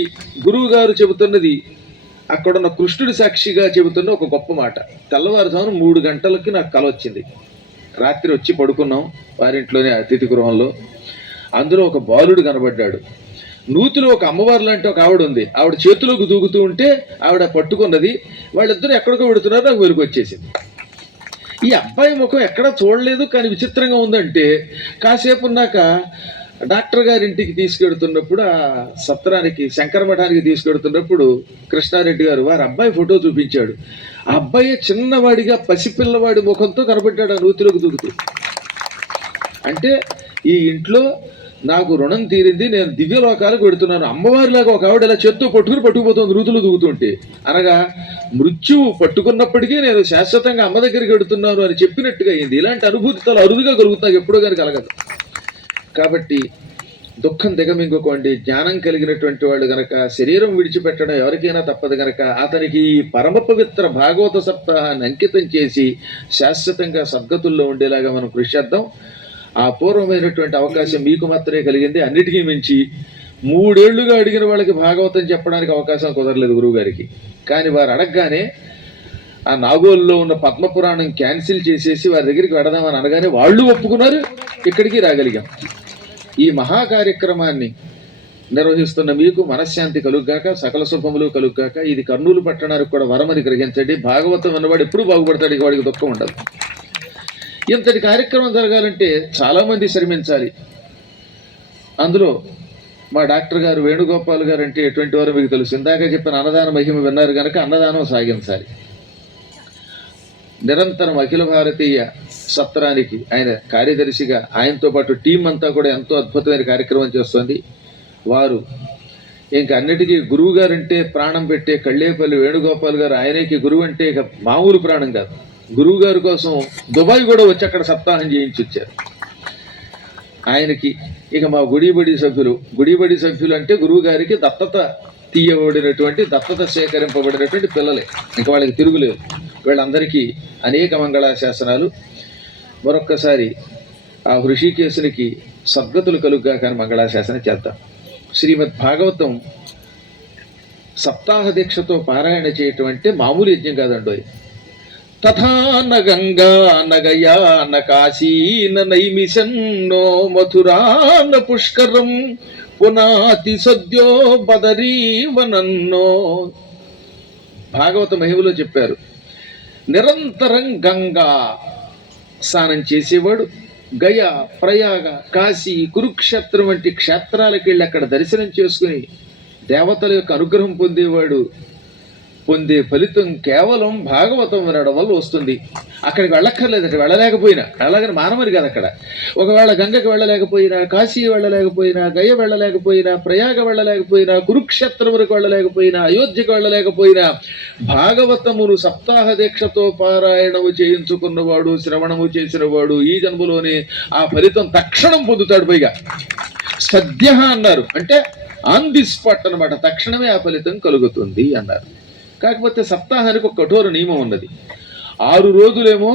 గురువు గారు చెబుతున్నది, అక్కడున్న కృష్ణుడి సాక్షిగా చెబుతున్న ఒక గొప్ప మాట. తెల్లవారుజామున 3 గంటలకి నాకు కల వచ్చింది. రాత్రి వచ్చి పడుకున్నాం వారింట్లోనే అతిథి గృహంలో. అందులో ఒక బాలుడు కనబడ్డాడు. నూతిలో ఒక అమ్మవారు లాంటి ఒక ఆవిడ ఉంది. ఆవిడ చేతిలోకి దూకుతూ ఉంటే ఆవిడ పట్టుకున్నది. వాళ్ళిద్దరూ ఎక్కడికో పెడుతున్నారు. నాకు వెలుగు వచ్చేసింది. ఈ అబ్బాయి ముఖం ఎక్కడా చూడలేదు, కానీ విచిత్రంగా ఉందంటే కాసేపు ఉన్నాక డాక్టర్ గారింటికి తీసుకెడుతున్నప్పుడు, ఆ సత్రానికి శంకర మఠానికి తీసుకెడుతున్నప్పుడు కృష్ణారెడ్డి గారు వారి అబ్బాయి ఫోటో చూపించాడు. ఆ అబ్బాయి చిన్నవాడిగా పసిపిల్లవాడి ముఖంతో కనబడ్డాడు ఆ నూతిలోకి దూకుతూ. అంటే ఈ ఇంట్లో నాకు రుణం తీరింది, నేను దివ్యలోకాలకు పెడుతున్నాను. అమ్మవారిలాగా ఒక ఆవిడ ఇలా చేత్తో పట్టుకుపోతుంది నూతులు దూకుతుంటే. అనగా మృత్యువు పట్టుకున్నప్పటికీ నేను శాశ్వతంగా అమ్మ దగ్గరికి వెడుతున్నాను అని చెప్పినట్టుగా అయింది. ఇలాంటి అనుభూతి చాలా అరుదుగా కలుగుతాయి, ఎప్పుడో కానీ కలగదు. కాబట్టి దుఃఖం దిగమింగుకోండి. జ్ఞానం కలిగినటువంటి వాళ్ళు గనక శరీరం విడిచిపెట్టడం ఎవరికైనా తప్పదు గనక అతనికి ఈ పరమ పవిత్ర భాగవత సప్తాహాన్ని అంకితం చేసి శాశ్వతంగా సద్గతుల్లో ఉండేలాగా మనం కృషి చేద్దాం. ఆ అపూర్వమైనటువంటి అవకాశం మీకు మాత్రమే కలిగింది. అన్నిటికీ మించి 3 ఏళ్లుగా అడిగిన వాళ్ళకి భాగవతం చెప్పడానికి అవకాశం కుదరలేదు గురువు గారికి. కానీ వారు అడగగానే ఆ నాగోల్లో ఉన్న పద్మపురాణం క్యాన్సిల్ చేసేసి వారి దగ్గరికి వెడదామని అనగానే వాళ్ళు ఒప్పుకున్నారు. ఇక్కడికి రాగలిగాం. ఈ మహా కార్యక్రమాన్ని నిర్వహిస్తున్న మీకు మనశ్శాంతి కలుగ్గాక, సకల శుభములు కలుగ్గాక. ఇది కర్నూలు పట్టణానికి కూడా వరమని గ్రహించండి. భాగవతం విన్నవాడు ఎప్పుడు బాగుపడతాడు, ఇక వాడికి దుఃఖం ఉండదు. ఇంతటి కార్యక్రమం జరగాలంటే చాలామంది శ్రమించాలి. అందులో మా డాక్టర్ గారు వేణుగోపాల్ గారు అంటే ఎటువంటి వారో మీకు తెలుసు. ఇందాక చెప్పిన అన్నదాన మహిమ విన్నారు కనుక అన్నదానం సాగించాలి. నిరంతరం అఖిల భారతీయ సత్రానికి ఆయన కార్యదర్శిగా, ఆయనతో పాటు టీం అంతా కూడా ఎంతో అద్భుతమైన కార్యక్రమం చేస్తుంది. వారు ఇంకా అన్నిటికీ గురువు గారు అంటే ప్రాణం పెట్టే కళ్ళేపల్లి వేణుగోపాల్ గారు, ఆయనకి గురువు అంటే ఇక మామూలు ప్రాణం కాదు. గురువు గారి కోసం దుబాయ్ కూడా వచ్చి అక్కడ సప్తాహం చేయించి వచ్చారు. ఆయనకి ఇక మా గుడిబడి సభ్యులు అంటే గురువు గారికి దత్తత తీయబడినటువంటి, దత్తత సేకరింపబడినటువంటి పిల్లలే, ఇంకా వాళ్ళకి తిరుగులేదు. వీళ్ళందరికీ అనేక మంగళాశాసనాలు. మరొక్కసారి ఆ హృషికేశునికి సద్గతులు కలుగ్గా కానీ మంగళాశాసనం చేద్దాం. శ్రీమద్ భాగవతం సప్తాహ దీక్షతో పారాయణ చేయటం అంటే మామూలు యజ్ఞం కాదండోయ్. తథా న గంగా నగయా న కాశీ నైమిషన్నో మథురా న పుష్కరం పునాతి సద్యో బదరీవనన్నో. భాగవత మహిమలో చెప్పారు, నిరంతరం గంగా స్నానం చేసేవాడు, గయా, ప్రయాగ, కాశీ, కురుక్షేత్రం వంటి క్షేత్రాలకు వెళ్ళి అక్కడ దర్శనం చేసుకుని దేవతల యొక్క అనుగ్రహం పొందేవాడు పొందే ఫలితం కేవలం భాగవతం వినడం వల్ల వస్తుంది. అక్కడికి వెళ్ళక్కర్లేదంటే, వెళ్ళలేకపోయినా, వెళ్ళగానే మానమని కాదు. అక్కడ ఒకవేళ గంగకి వెళ్ళలేకపోయినా, కాశీ వెళ్ళలేకపోయినా, గయ వెళ్ళలేకపోయినా, ప్రయాగ వెళ్ళలేకపోయినా, కురుక్షేత్రములకు వెళ్ళలేకపోయినా, అయోధ్యకు వెళ్ళలేకపోయినా, భాగవతమును సప్తాహ దీక్షతో పారాయణము చేయించుకున్నవాడు, శ్రవణము చేసినవాడు ఈ జన్మలోనే ఆ ఫలితం తక్షణం పొందుతాడు. పైగా సద్య అన్నారు అంటే ఆన్ ది స్పాట్ అనమాట, తక్షణమే ఆ ఫలితం కలుగుతుంది అన్నారు. కాకపోతే సప్తాహానికి ఒక కఠోర నియమం ఉన్నది. 6 రోజులేమో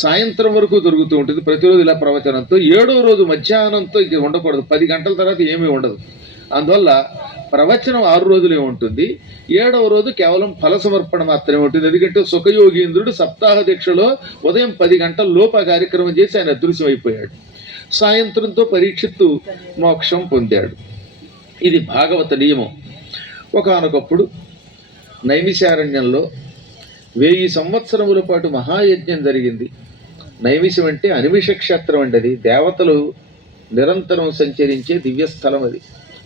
సాయంత్రం వరకు దొరుకుతూ ఉంటుంది ప్రతిరోజు ఇలా ప్రవచనంతో. 7వ రోజు మధ్యాహ్నంతో ఇంక ఉండకూడదు, 10 గంటల తర్వాత ఏమీ ఉండదు. అందువల్ల ప్రవచనం 6 రోజులే ఉంటుంది. 7వ రోజు కేవలం ఫల సమర్పణ మాత్రమే ఉంటుంది. ఎందుకంటే సుఖయోగీంద్రుడు సప్తాహ దీక్షలో ఉదయం 10 గంటల లోపు ఆ కార్యక్రమం చేసి ఆయన అదృశ్యం అయిపోయాడు. సాయంత్రంతో పరీక్షిత్తు మోక్షం పొందాడు. ఇది భాగవత నియమం. ఒకానొకప్పుడు నైమిషారణ్యంలో 1000 సంవత్సరముల పాటు మహాయజ్ఞం జరిగింది. నైమిషం అంటే అనిమిష క్షేత్రం అండి. అది దేవతలు నిరంతరం సంచరించే దివ్యస్థలం అది.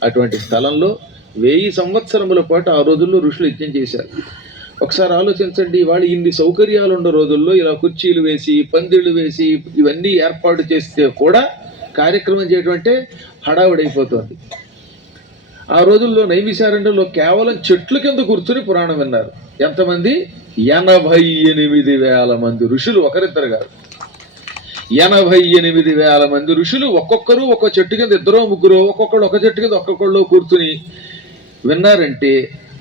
అటువంటి స్థలంలో 1000 సంవత్సరముల పాటు ఆ రోజుల్లో ఋషులు యజ్ఞం చేశారు. ఒకసారి ఆలోచించండి, వాళ్ళు ఇన్ని సౌకర్యాలు ఉన్న రోజుల్లో ఇలా కుర్చీలు వేసి, పందిళ్ళు వేసి, ఇవన్నీ ఏర్పాటు చేస్తే కూడా కార్యక్రమం చేయడం అంటే హడావుడైపోతుంది. ఆ రోజుల్లో నైమిషారణ్యంలో కేవలం చెట్ల కింద కూర్చుని పురాణం విన్నారు. ఎంతమంది? 88,000 మంది ఋషులు, ఒకరిద్దరు కాదు. 88,000 మంది ఋషులు ఒక్కొక్కరు ఒక చెట్టు కింద, 2-3 ఒక్కొక్కడు ఒక చెట్టు కింద ఒక్కొక్కళ్ళు కూర్చుని విన్నారంటే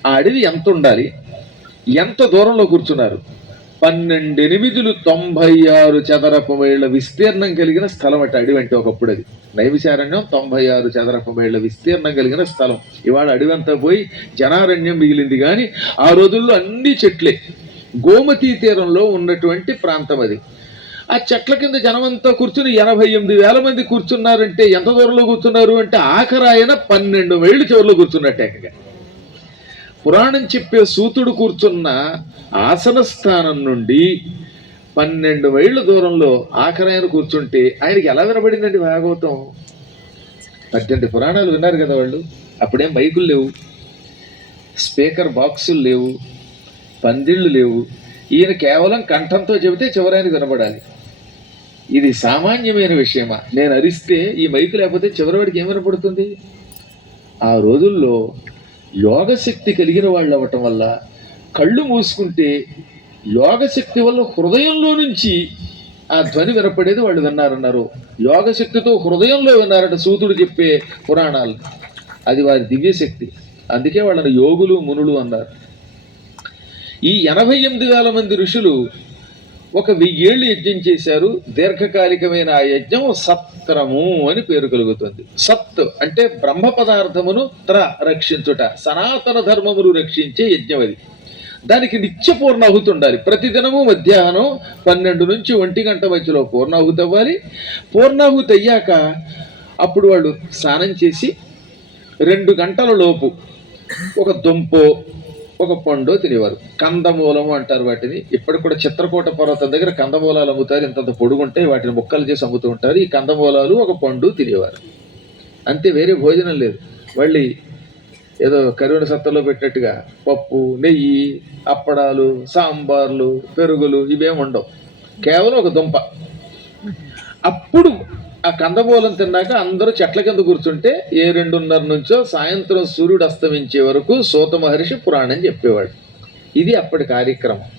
ఆ అడవి ఎంత ఉండాలి, ఎంత దూరంలో కూర్చున్నారు? 12 96 చదరపు మైళ్ళ విస్తీర్ణం కలిగిన స్థలం అట అడవి అంటే. ఒకప్పుడు అది నైమిషారణ్యం 96 చదరపు మైళ్ళ విస్తీర్ణం కలిగిన స్థలం. ఇవాళ అడవి అంతా పోయి జనారణ్యం మిగిలింది. కానీ ఆ రోజుల్లో అన్ని చెట్లే. గోమతీ తీరంలో ఉన్నటువంటి ప్రాంతం అది. ఆ చెట్ల కింద జనమంతా కూర్చుని 88,000 మంది కూర్చున్నారంటే ఎంత దూరంలో కూర్చున్నారు అంటే ఆఖరాయన 12 మైళ్ళు చివరిలో కూర్చున్నట్టే. పురాణం చెప్పే సూతుడు కూర్చున్న ఆసన స్థానం నుండి 12 మైళ్ళ దూరంలో ఆఖరాయన కూర్చుంటే ఆయనకి ఎలా వినబడిందండి భాగవతం? 18 పురాణాలు విన్నారు కదా వాళ్ళు. అప్పుడేం మైకులు లేవు, స్పీకర్ బాక్సులు లేవు, పందిళ్ళు లేవు. ఈయన కేవలం కంఠంతో చెబితే చివరాయనకు వినబడాలి. ఇది సామాన్యమైన విషయమా? నేను అరిస్తే ఈ మైకు లేకపోతే చివరివాడికి ఏం వినపడుతుంది? ఆ రోజుల్లో యోగశక్తి కలిగిన వాళ్ళు అవ్వటం వల్ల కళ్ళు మూసుకుంటే యోగశక్తి వల్ల హృదయంలో నుంచి ఆ ధ్వని వినపడేది. వాళ్ళు విన్నారన్నారు. యోగశక్తితో హృదయంలో విన్నారట సూతుడు చెప్పే పురాణాలు. అది వారి దివ్యశక్తి. అందుకే వాళ్ళని యోగులు, మునులు అన్నారు. ఈ 88,000 మంది ఋషులు ఒక 1000 ఏళ్ళు యజ్ఞం చేశారు. దీర్ఘకాలికమైన ఆ యజ్ఞం సత్రము అని పేరు కలుగుతుంది. సత్ అంటే బ్రహ్మ పదార్థమును రక్షించుట, సనాతన ధర్మమును రక్షించే యజ్ఞం అది. దానికి నిత్య పూర్ణాహుతి ఉండాలి. ప్రతిదినము మధ్యాహ్నం 12 నుంచి 1 గంట మధ్యలో పూర్ణాహుతి అవ్వాలి. పూర్ణాహుతి అయ్యాక అప్పుడు వాళ్ళు స్నానం చేసి 2 గంటల లోపు ఒక దుంపో ఒక పండు తినేవారు. కందమూలము అంటారు వాటిని. ఇప్పటికి కూడా చిత్రకూట పర్వతం దగ్గర కందమూలాలు అమ్ముతారు. ఇంతంత పొడుగుంటాయి, వాటిని ముక్కలు చేసి అమ్ముతూ ఉంటారు. ఈ కందమూలాలు ఒక పండు తినేవారు. అంతే, వేరే భోజనం లేదు. మళ్ళీ ఏదో కరువుని సత్తలో పెట్టినట్టుగా పప్పు, నెయ్యి, అప్పడాలు, సాంబార్లు, పెరుగులు ఇవేమి ఉండవు. కేవలం ఒక దుంప. అప్పుడు ఆ కందమూలం తిన్నాక అందరూ చెట్ల కింద కూర్చుంటే 2:30 నుంచో సాయంత్రం సూర్యుడు అస్తమించే వరకు సూత మహర్షి పురాణం చెప్పేవాడు. ఇది అప్పటి కార్యక్రమం.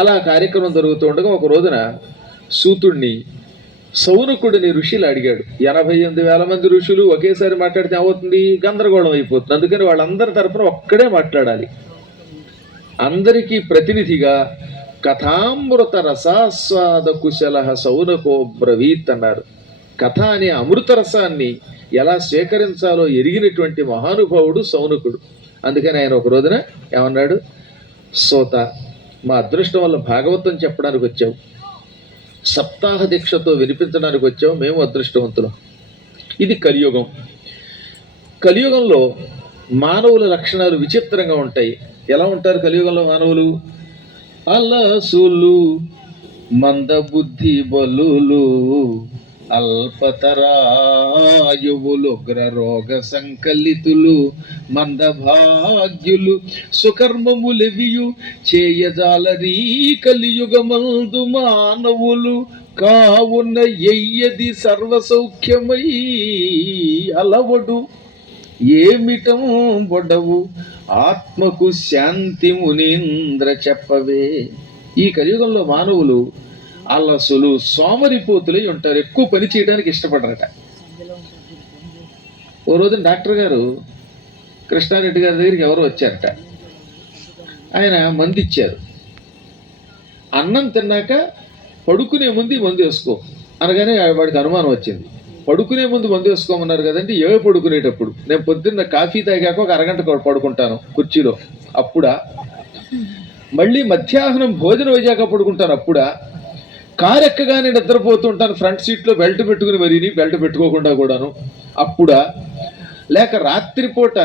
అలా కార్యక్రమం జరుగుతూ ఉండగా ఒక రోజున సూతుడిని సౌనకుడిని ఋషులు అడిగాడు. 88,000 మంది ఋషులు ఒకేసారి మాట్లాడితే ఏమవుతుంది? గందరగోళం అయిపోతుంది. అందుకని వాళ్ళందరి తరపున ఒక్కడే మాట్లాడాలి. అందరికీ ప్రతినిధిగా కథామృత రసాస్వాద కుశల సౌనకో బ్రవీత్ అన్నారు. కథ అనే అమృత రసాన్ని ఎలా స్వీకరించాలో ఎరిగినటువంటి మహానుభావుడు సౌనకుడు. అందుకని ఆయన ఒక రోజున ఏమన్నాడు? సోత, మా అదృష్టం వల్ల భాగవతం చెప్పడానికి వచ్చావు, సప్తాహ దీక్షతో వినిపించడానికి వచ్చావు, మేము అదృష్టవంతులం. ఇది కలియుగం. కలియుగంలో మానవుల లక్షణాలు విచిత్రంగా ఉంటాయి. ఎలా ఉంటారు కలియుగంలో మానవులు? అలసులు, మందబుద్ధి బలులు, అల్పతరాయువులు, ఉగ్రరోగ సంకలితులు, మందభాగ్యులు, సుకర్మములెవియు చేయజాలరీ కలియుగమందు మానవులు కావున ఎయ్యది సర్వసౌఖ్యమై అలవడు ఏమిటం బొడవు ఆత్మకు శాంతి మునీంద్ర చెప్పవే. ఈ కలియుగంలో మానవులు అలసులు, సోమరిపోతులై ఉంటారు. ఎక్కువ పని చేయడానికి ఇష్టపడరట. ఓ రోజు డాక్టర్ గారు కృష్ణారెడ్డి గారి దగ్గరికి ఎవరో వచ్చారట. ఆయన మందు ఇచ్చారు. అన్నం తిన్నాక పడుకునే ముందు మందు వేసుకో అనగానే వాడికి అనుమానం వచ్చింది. పడుకునే ముందు మందు వేసుకోమన్నారు కదండి. పడుకునేటప్పుడు నేను పొద్దున్న కాఫీ తాగాక ఒక అరగంట పడుకుంటాను కుర్చీలో, అప్పుడా? మళ్ళీ మధ్యాహ్నం భోజనం అయ్యాక పడుకుంటాను, అప్పుడా? కారు ఎక్కగానే నిద్రపోతుంటాను ఫ్రంట్ సీట్లో బెల్ట్ పెట్టుకుని, మరీని బెల్ట్ పెట్టుకోకుండా కూడాను, అప్పుడా? లేక రాత్రిపూట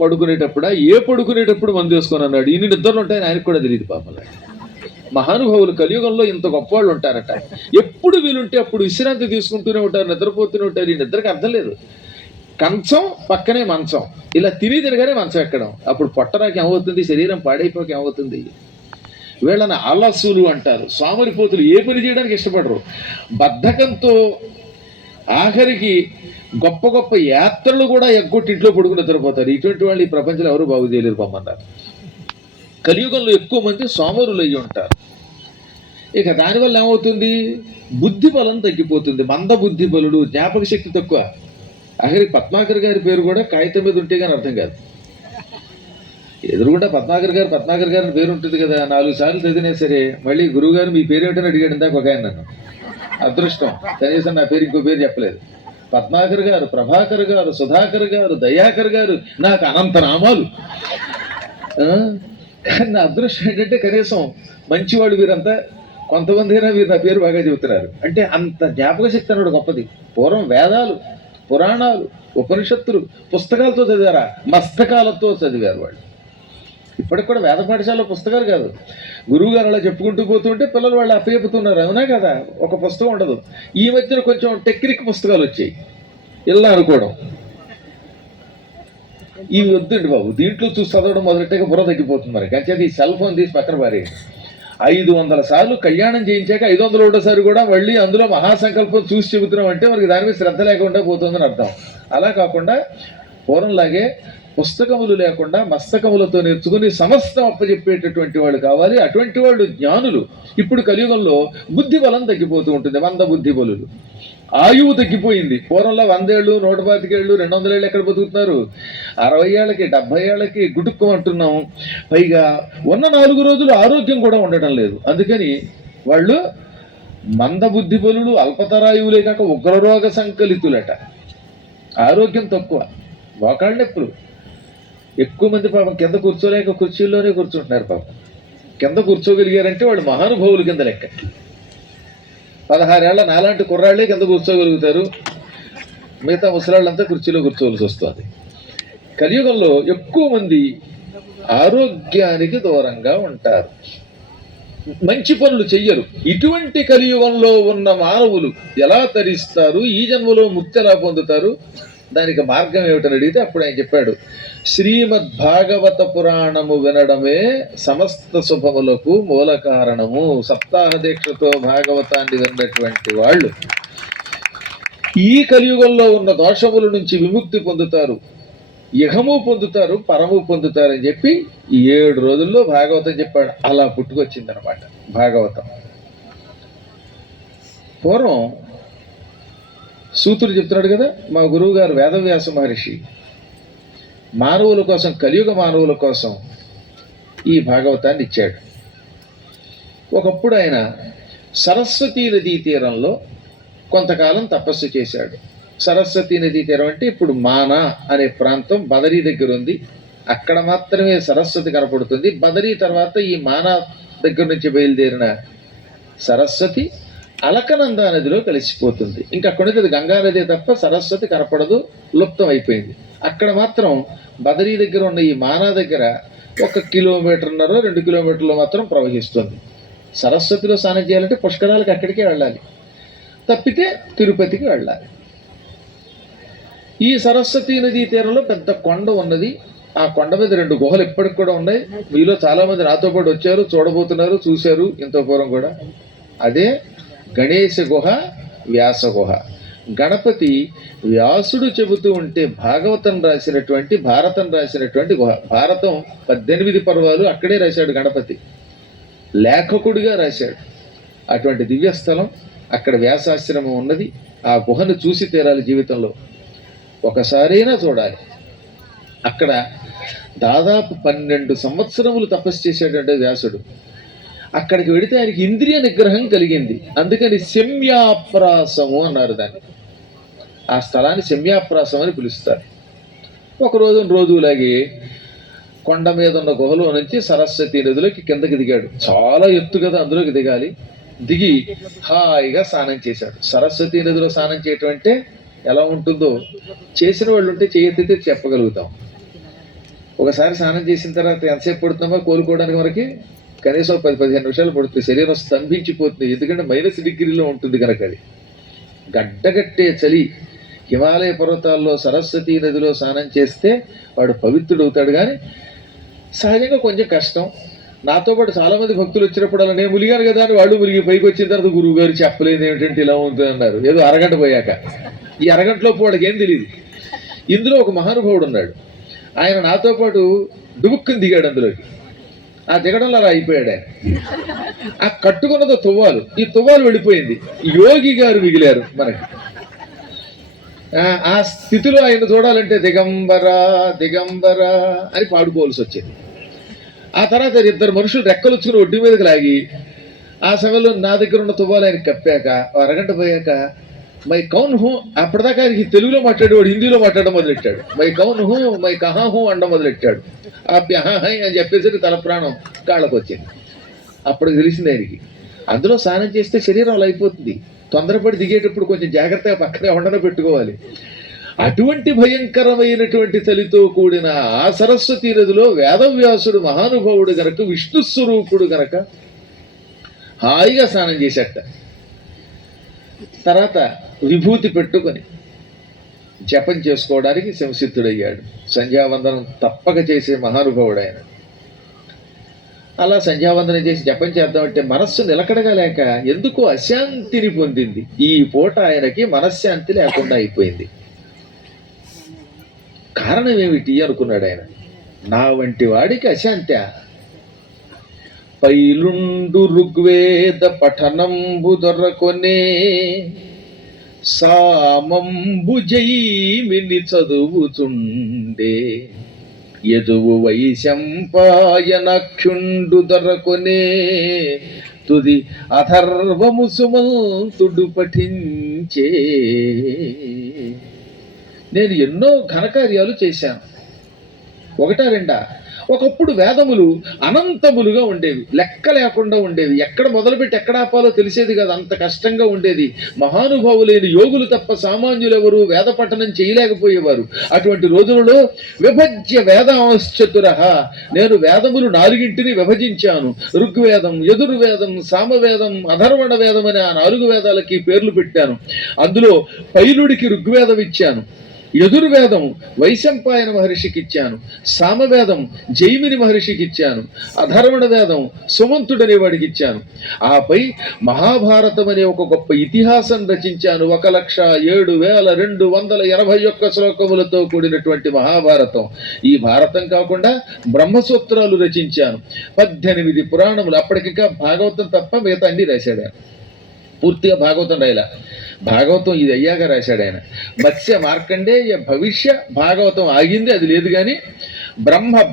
పడుకునేటప్పుడా? పడుకునేటప్పుడు మందు వేసుకొని అన్నాడు. ఇన్ని నిద్రలు ఉంటాయని ఆయనకు కూడా తెలియదు పాపం. మహానుభావులు కలియుగంలో ఇంత గొప్పవాళ్ళు ఉంటారట. ఎప్పుడు వీలుంటే అప్పుడు విశ్రాంతి తీసుకుంటూనే ఉంటారు, నిద్రపోతూనే ఉంటారు. ఈ నిద్రకి అర్థం లేదు. కంచం పక్కనే మంచం, ఇలా తినగానే మంచం ఎక్కడం. అప్పుడు పొట్టరాకి ఏమవుతుంది? శరీరం పాడైపోక ఏమవుతుంది? వీళ్ళని అలసులు అంటారు. సోమరిపోతులు, ఏ పని చేయడానికి ఇష్టపడరు. బద్ధకంతో ఆఖరికి గొప్ప గొప్ప యాత్రలు కూడా ఎగ్గొట్టి ఇంట్లో పడుకుని నిద్రపోతారు. ఇటువంటి వాళ్ళు ఈ ప్రపంచంలో ఎవరు బాగు చేయలేరు పొమ్మన్నారు. కలియుగంలో ఎక్కువ మంది సోమరులు అయ్యి ఉంటారు. ఇక దానివల్ల ఏమవుతుంది? బుద్ధి బలం తగ్గిపోతుంది. మంద బుద్ధి బలుడు, జ్ఞాపక శక్తి తక్కువ. ఆఖరి పద్మాకర్ గారి పేరు కూడా కాగితం మీద ఉంటే కానీ అర్థం కాదు. ఎదురుగుండా పద్మాకర్ గారి పేరు ఉంటుంది కదా, 4 సార్లు చదివినా సరే మళ్ళీ గురువు గారు మీ పేరు ఏమిటని అడిగాడు ఇందాక ఒక ఆయన నన్ను. అదృష్టం కనీసం నా పేరు ఇంకో పేరు చెప్పలేదు. పద్మాకర్ గారు, ప్రభాకర్ గారు, సుధాకర్ గారు, దయాకర్ గారు, నాకు అనంత నామాలు. కానీ నా అదృష్టం ఏంటంటే కనీసం మంచివాడు వీరంతా, కొంతమంది అయినా వీరు నా పేరు బాగా చెబుతున్నారు. అంటే అంత జ్ఞాపక శక్తి అన్నాడు గొప్పది. పూర్వం వేదాలు, పురాణాలు, ఉపనిషత్తులు పుస్తకాలతో చదివారా? మస్తకాలతో చదివారు వాళ్ళు. ఇప్పటికి కూడా వేద పాఠశాల పుస్తకాలు కాదు, గురువు గారు అలా చెప్పుకుంటూ పోతుంటే పిల్లలు వాళ్ళు అప్పచెప్పుతున్నారు. అవునా కదా? ఒక పుస్తకం ఉండదు. ఈ మధ్యన కొంచెం టెక్నిక్ పుస్తకాలు వచ్చాయి. ఇలా అనుకోవడం ఇవి వద్దండి బాబు. దీంట్లో చూసి చదవడం మొదలెట్టాక బుర్ర తగ్గిపోతుంది. మరి కంచేది ఈ సెల్ ఫోన్ తీసి పక్కన పారేయండి. 500 సార్లు కళ్యాణం చేయించాక 501సారి కూడా మళ్ళీ అందులో మహాసంకల్పం చూసి చెబుతున్నాం అంటే మనకి దాని మీద శ్రద్ధ లేకుండా పోతుందని అర్థం. అలా కాకుండా పూర్వంలాగే పుస్తకములు లేకుండా మస్తకములతో నేర్చుకుని సమస్తం అప్పచెప్పేటటువంటి వాళ్ళు కావాలి. అటువంటి వాళ్ళు జ్ఞానులు. ఇప్పుడు కలియుగంలో బుద్ధి బలం తగ్గిపోతూ ఉంటుంది. మంద బుద్ధి బలులు. ఆయువు తగ్గిపోయింది. పూర్వంలో 100 ఏళ్ళు, 125 ఏళ్ళు, 200 ఏళ్ళు ఎక్కడ బతుకుతున్నారు? 60 ఏళ్ళకి, 70 ఏళ్ళకి గుటుక్కుమంటున్నాం. పైగా ఉన్న 4 రోజులు ఆరోగ్యం కూడా ఉండటం లేదు. అందుకని వాళ్ళు మందబుద్ధి బలులు, అల్పతరాయువులే కాక ఉగ్రరోగ సంకలితులట. ఆరోగ్యం తక్కువ, మోకాళ్ళ నొప్పులు. ఎక్కువ మంది పాపం కింద కూర్చోలేక కుర్చీల్లోనే కూర్చుంటున్నారు. పాపం కింద కూర్చోగలిగారంటే వాళ్ళు మహానుభావులు కింద లెక్క. 16 ఏళ్ల నాలాంటి కుర్రాళ్ళే కింద కూర్చోగలుగుతారు. మిగతా ముసలాళ్ళంతా కుర్చీలో కూర్చోవలసి వస్తుంది. కలియుగంలో ఎక్కువ మంది ఆరోగ్యానికి దూరంగా ఉంటారు, మంచి పనులు చెయ్యరు. ఇటువంటి కలియుగంలో ఉన్న మానవులు ఎలా తరిస్తారు? ఈ జన్మలో ముక్తి ఎలా పొందుతారు? దానికి మార్గం ఏమిటని అడిగితే అప్పుడు ఆయన చెప్పాడు, శ్రీమద్భాగవత పురాణము వినడమే సమస్త శుభములకు మూల కారణము. సప్తాహ దీక్షతో భాగవతాన్ని విన్నటువంటి వాళ్ళు ఈ కలియుగంలో ఉన్న దోషముల నుంచి విముక్తి పొందుతారు, ఇహము పొందుతారు, పరము పొందుతారు అని చెప్పి 7 రోజుల్లో భాగవతం చెప్పాడు. అలా పుట్టుకొచ్చిందనమాట భాగవతం. పూర్వం సూతుడు చెప్తున్నాడు కదా, మా గురువు గారు వేదవ్యాస మహర్షి మానవుల కోసం, కలియుగ మానవుల కోసం ఈ భాగవతాన్ని ఇచ్చాడు. ఒకప్పుడు ఆయన సరస్వతీ నదీ తీరంలో కొంతకాలం తపస్సు చేశాడు. సరస్వతీ నదీ తీరం అంటే ఇప్పుడు మానా అనే ప్రాంతం బదరీ దగ్గర ఉంది. అక్కడ మాత్రమే సరస్వతి కనపడుతుంది. బదరీ తర్వాత ఈ మానా దగ్గర నుంచి బయలుదేరిన సరస్వతి అలకనందా నదిలో కలిసిపోతుంది. ఇంకా అక్కడ నుంచి గంగా నది తప్ప సరస్వతి కనపడదు, లుప్తం అయిపోయింది. అక్కడ మాత్రం బదరీ దగ్గర ఉన్న ఈ మానా దగ్గర 1 కిలోమీటర్న్నర 2 కిలోమీటర్లు మాత్రం ప్రవహిస్తుంది. సరస్వతిలో స్నానం చేయాలంటే పుష్కరాలకు అక్కడికే వెళ్ళాలి, తప్పితే తిరుపతికి వెళ్ళాలి. ఈ సరస్వతీ నదీ తీరంలో పెద్ద కొండ ఉన్నది. ఆ కొండ మీద 2 గుహలు ఇప్పటికి కూడా ఉన్నాయి. మీలో చాలా మంది నాతో పాటు వచ్చారు, చూడబోతున్నారు, చూశారు ఇంత పూర్వం కూడా. అదే గణేశ గుహ, వ్యాస గుహ. గణపతి వ్యాసుడు చెబుతూ ఉంటే భాగవతం రాసినటువంటి, భారతం రాసినటువంటి గుహ. భారతం 18 పర్వాలు అక్కడే రాశాడు గణపతి, లేఖకుడిగా రాశాడు. అటువంటి దివ్యస్థలం అక్కడ వ్యాసాశ్రమం ఉన్నది. ఆ గుహను చూసి తీరాలి, జీవితంలో ఒకసారైనా చూడాలి. అక్కడ దాదాపు 12 సంవత్సరములు తపస్సు చేశాడంటే వ్యాసుడు. అక్కడికి వెడితే ఆయనకి ఇంద్రియ నిగ్రహం కలిగింది. అందుకని శమ్యాప్రాసము అన్నారు దాన్ని. ఆ స్థలాన్ని శమ్యాప్రాసం అని పిలుస్తారు. రోజులాగే కొండ మీద ఉన్న గుహలో నుంచి సరస్వతి నదిలోకి కిందకి దిగాడు. చాలా ఎత్తు కదా, అందులోకి దిగాలి. దిగి హాయిగా స్నానం చేశాడు. సరస్వతి నదిలో స్నానం చేయటం అంటే ఎలా ఉంటుందో చేసిన వాళ్ళు ఉంటే చేయెత్తితే చెప్పగలుగుతాం. ఒకసారి స్నానం చేసిన తర్వాత ఎంతసేపు పడుతుందో కోలుకోవడానికి మనకి కనీసం 10-15 నిమిషాలు పడుతుంది. శరీరం స్తంభించిపోతుంది, ఎందుకంటే -డిగ్రీలో ఉంటుంది కనుక. అది గడ్డగట్టే చలి. హిమాలయ పర్వతాల్లో సరస్వతీ నదిలో స్నానం చేస్తే వాడు పవిత్రుడవుతాడు. కానీ సహజంగా కొంచెం కష్టం. నాతో పాటు చాలామంది భక్తులు వచ్చినప్పుడు అలా నేను ములిగాను కదా అని వాళ్ళు ములిగి పైకి వచ్చిన తర్వాత గురువు గారు చెప్పలేదు ఏమిటంటే ఇలా ఉంటుంది అన్నారు. ఏదో అరగంట పోయాక. ఈ అరగంటలోపు వాడికి ఏం తెలియదు. ఇందులో ఒక మహానుభావుడు ఉన్నాడు. ఆయన నాతో పాటు డుబుక్కుని దిగాడు అందులోకి. ఆ దిగడంలో అలా అయిపోయాడు ఆయన. ఆ కట్టుకున్నదో తువ్వాలు, ఈ తువ్వాలు వెళ్ళిపోయింది. యోగి గారు మిగిలారు మనకి. ఆ స్థితిలో ఆయన చూడాలంటే దిగంబర దిగంబర అని పాడుకోవాల్సి వచ్చేది. ఆ తర్వాత 2 మనుషులు రెక్కలు వచ్చుకుని ఒడ్డు మీదకి లాగి ఆ సమయంలో నా దగ్గర ఉన్న తువ్వాలు ఆయన కప్పాక అరగంట పోయాక మై కౌన్ హూ, అప్పటిదాకా ఆయనకి తెలుగులో మాట్లాడేవాడు హిందీలో మాట్లాడడం మొదలెట్టాడు. మై కౌన్ హూ మై కహా హూ అనడం మొదలెట్టాడు. ఆ ప్యహాహై అని చెప్పేసరికి తల ప్రాణం కాళ్ళకు వచ్చింది. అప్పుడు తెలిసింది ఆయనకి అందులో స్నానం చేస్తే శరీరం అలా అయిపోతుంది. తొందరపడి దిగేటప్పుడు కొంచెం జాగ్రత్తగా పక్కనే ఉండన పెట్టుకోవాలి. అటువంటి భయంకరమైనటువంటి చలితో కూడిన ఆ సరస్వతీ నదిలో వేదవ్యాసుడు మహానుభావుడు గనక, విష్ణు స్వరూపుడు గనక హాయిగా స్నానం చేసేట. తర్వాత విభూతి పెట్టుకొని జపం చేసుకోవడానికి సంసిద్ధుడయ్యాడు. సంధ్యావందనం తప్పక చేసే మహానుభావుడు ఆయన. అలా సంధ్యావందనం చేసి జపం చేద్దామంటే మనస్సు నిలకడగా లేక ఎందుకో అశాంతిని పొందింది. ఈ పూట ఆయనకి మనశ్శాంతి లేకుండా అయిపోయింది. కారణం ఏమిటి అనుకున్నాడు ఆయన. నా వంటి వాడికి అశాంతి. పైలుండు ఋగ్వేద పఠనంబు దొరకొనే సామంబు జైమిని చదువుచుండే యదువు వైశంపాయనక్షుండు దొరకొనే తుది అథర్వము సుమంతుడు పఠించే. నేను ఎన్నో ఘనకార్యాలు చేశాను, 1-2. ఒకప్పుడు వేదములు అనంతములుగా ఉండేవి, లెక్క లేకుండా ఉండేవి. ఎక్కడ మొదలుపెట్టి ఎక్కడ ఆపాలో తెలిసేది కాదు, అంత కష్టంగా ఉండేది. మహానుభావులైన యోగులు తప్ప సామాన్యులు ఎవరు వేద పఠనం చేయలేకపోయేవారు. అటువంటి రోజులలో విభజ్య వేదాంశ్చతుర, నేను వేదములు 4 విభజించాను. ఋగ్వేదం, యజుర్వేదం, సామవేదం, అధర్వణ వేదం అనే ఆ 4 వేదాలకి పేర్లు పెట్టాను. అందులో పైలుడికి ఋగ్వేదం ఇచ్చాను, యజుర్వేదం వైశంపాయన మహర్షికి ఇచ్చాను, సామవేదం జైమిని మహర్షికి ఇచ్చాను, అధర్వణ వేదం సుమంతుడనే వాడికి ఇచ్చాను. ఆపై మహాభారతం అనే ఒక గొప్ప ఇతిహాసం రచించాను. 1,07,281 శ్లోకములతో కూడినటువంటి మహాభారతం. ఈ భారతం కాకుండా బ్రహ్మసూత్రాలు రచించాను. 18 పురాణములు. అప్పటికింకా భాగవతం తప్ప మిగతా అన్ని రాశాడు ఆయన. పూర్తిగా భాగవతం రాయలా. భాగవతం ఇది అయ్యాక రాశాడు ఆయన. మత్స్య మార్కండేయ భవిష్య భాగవతం ఆగింది, అది లేదు. కానీ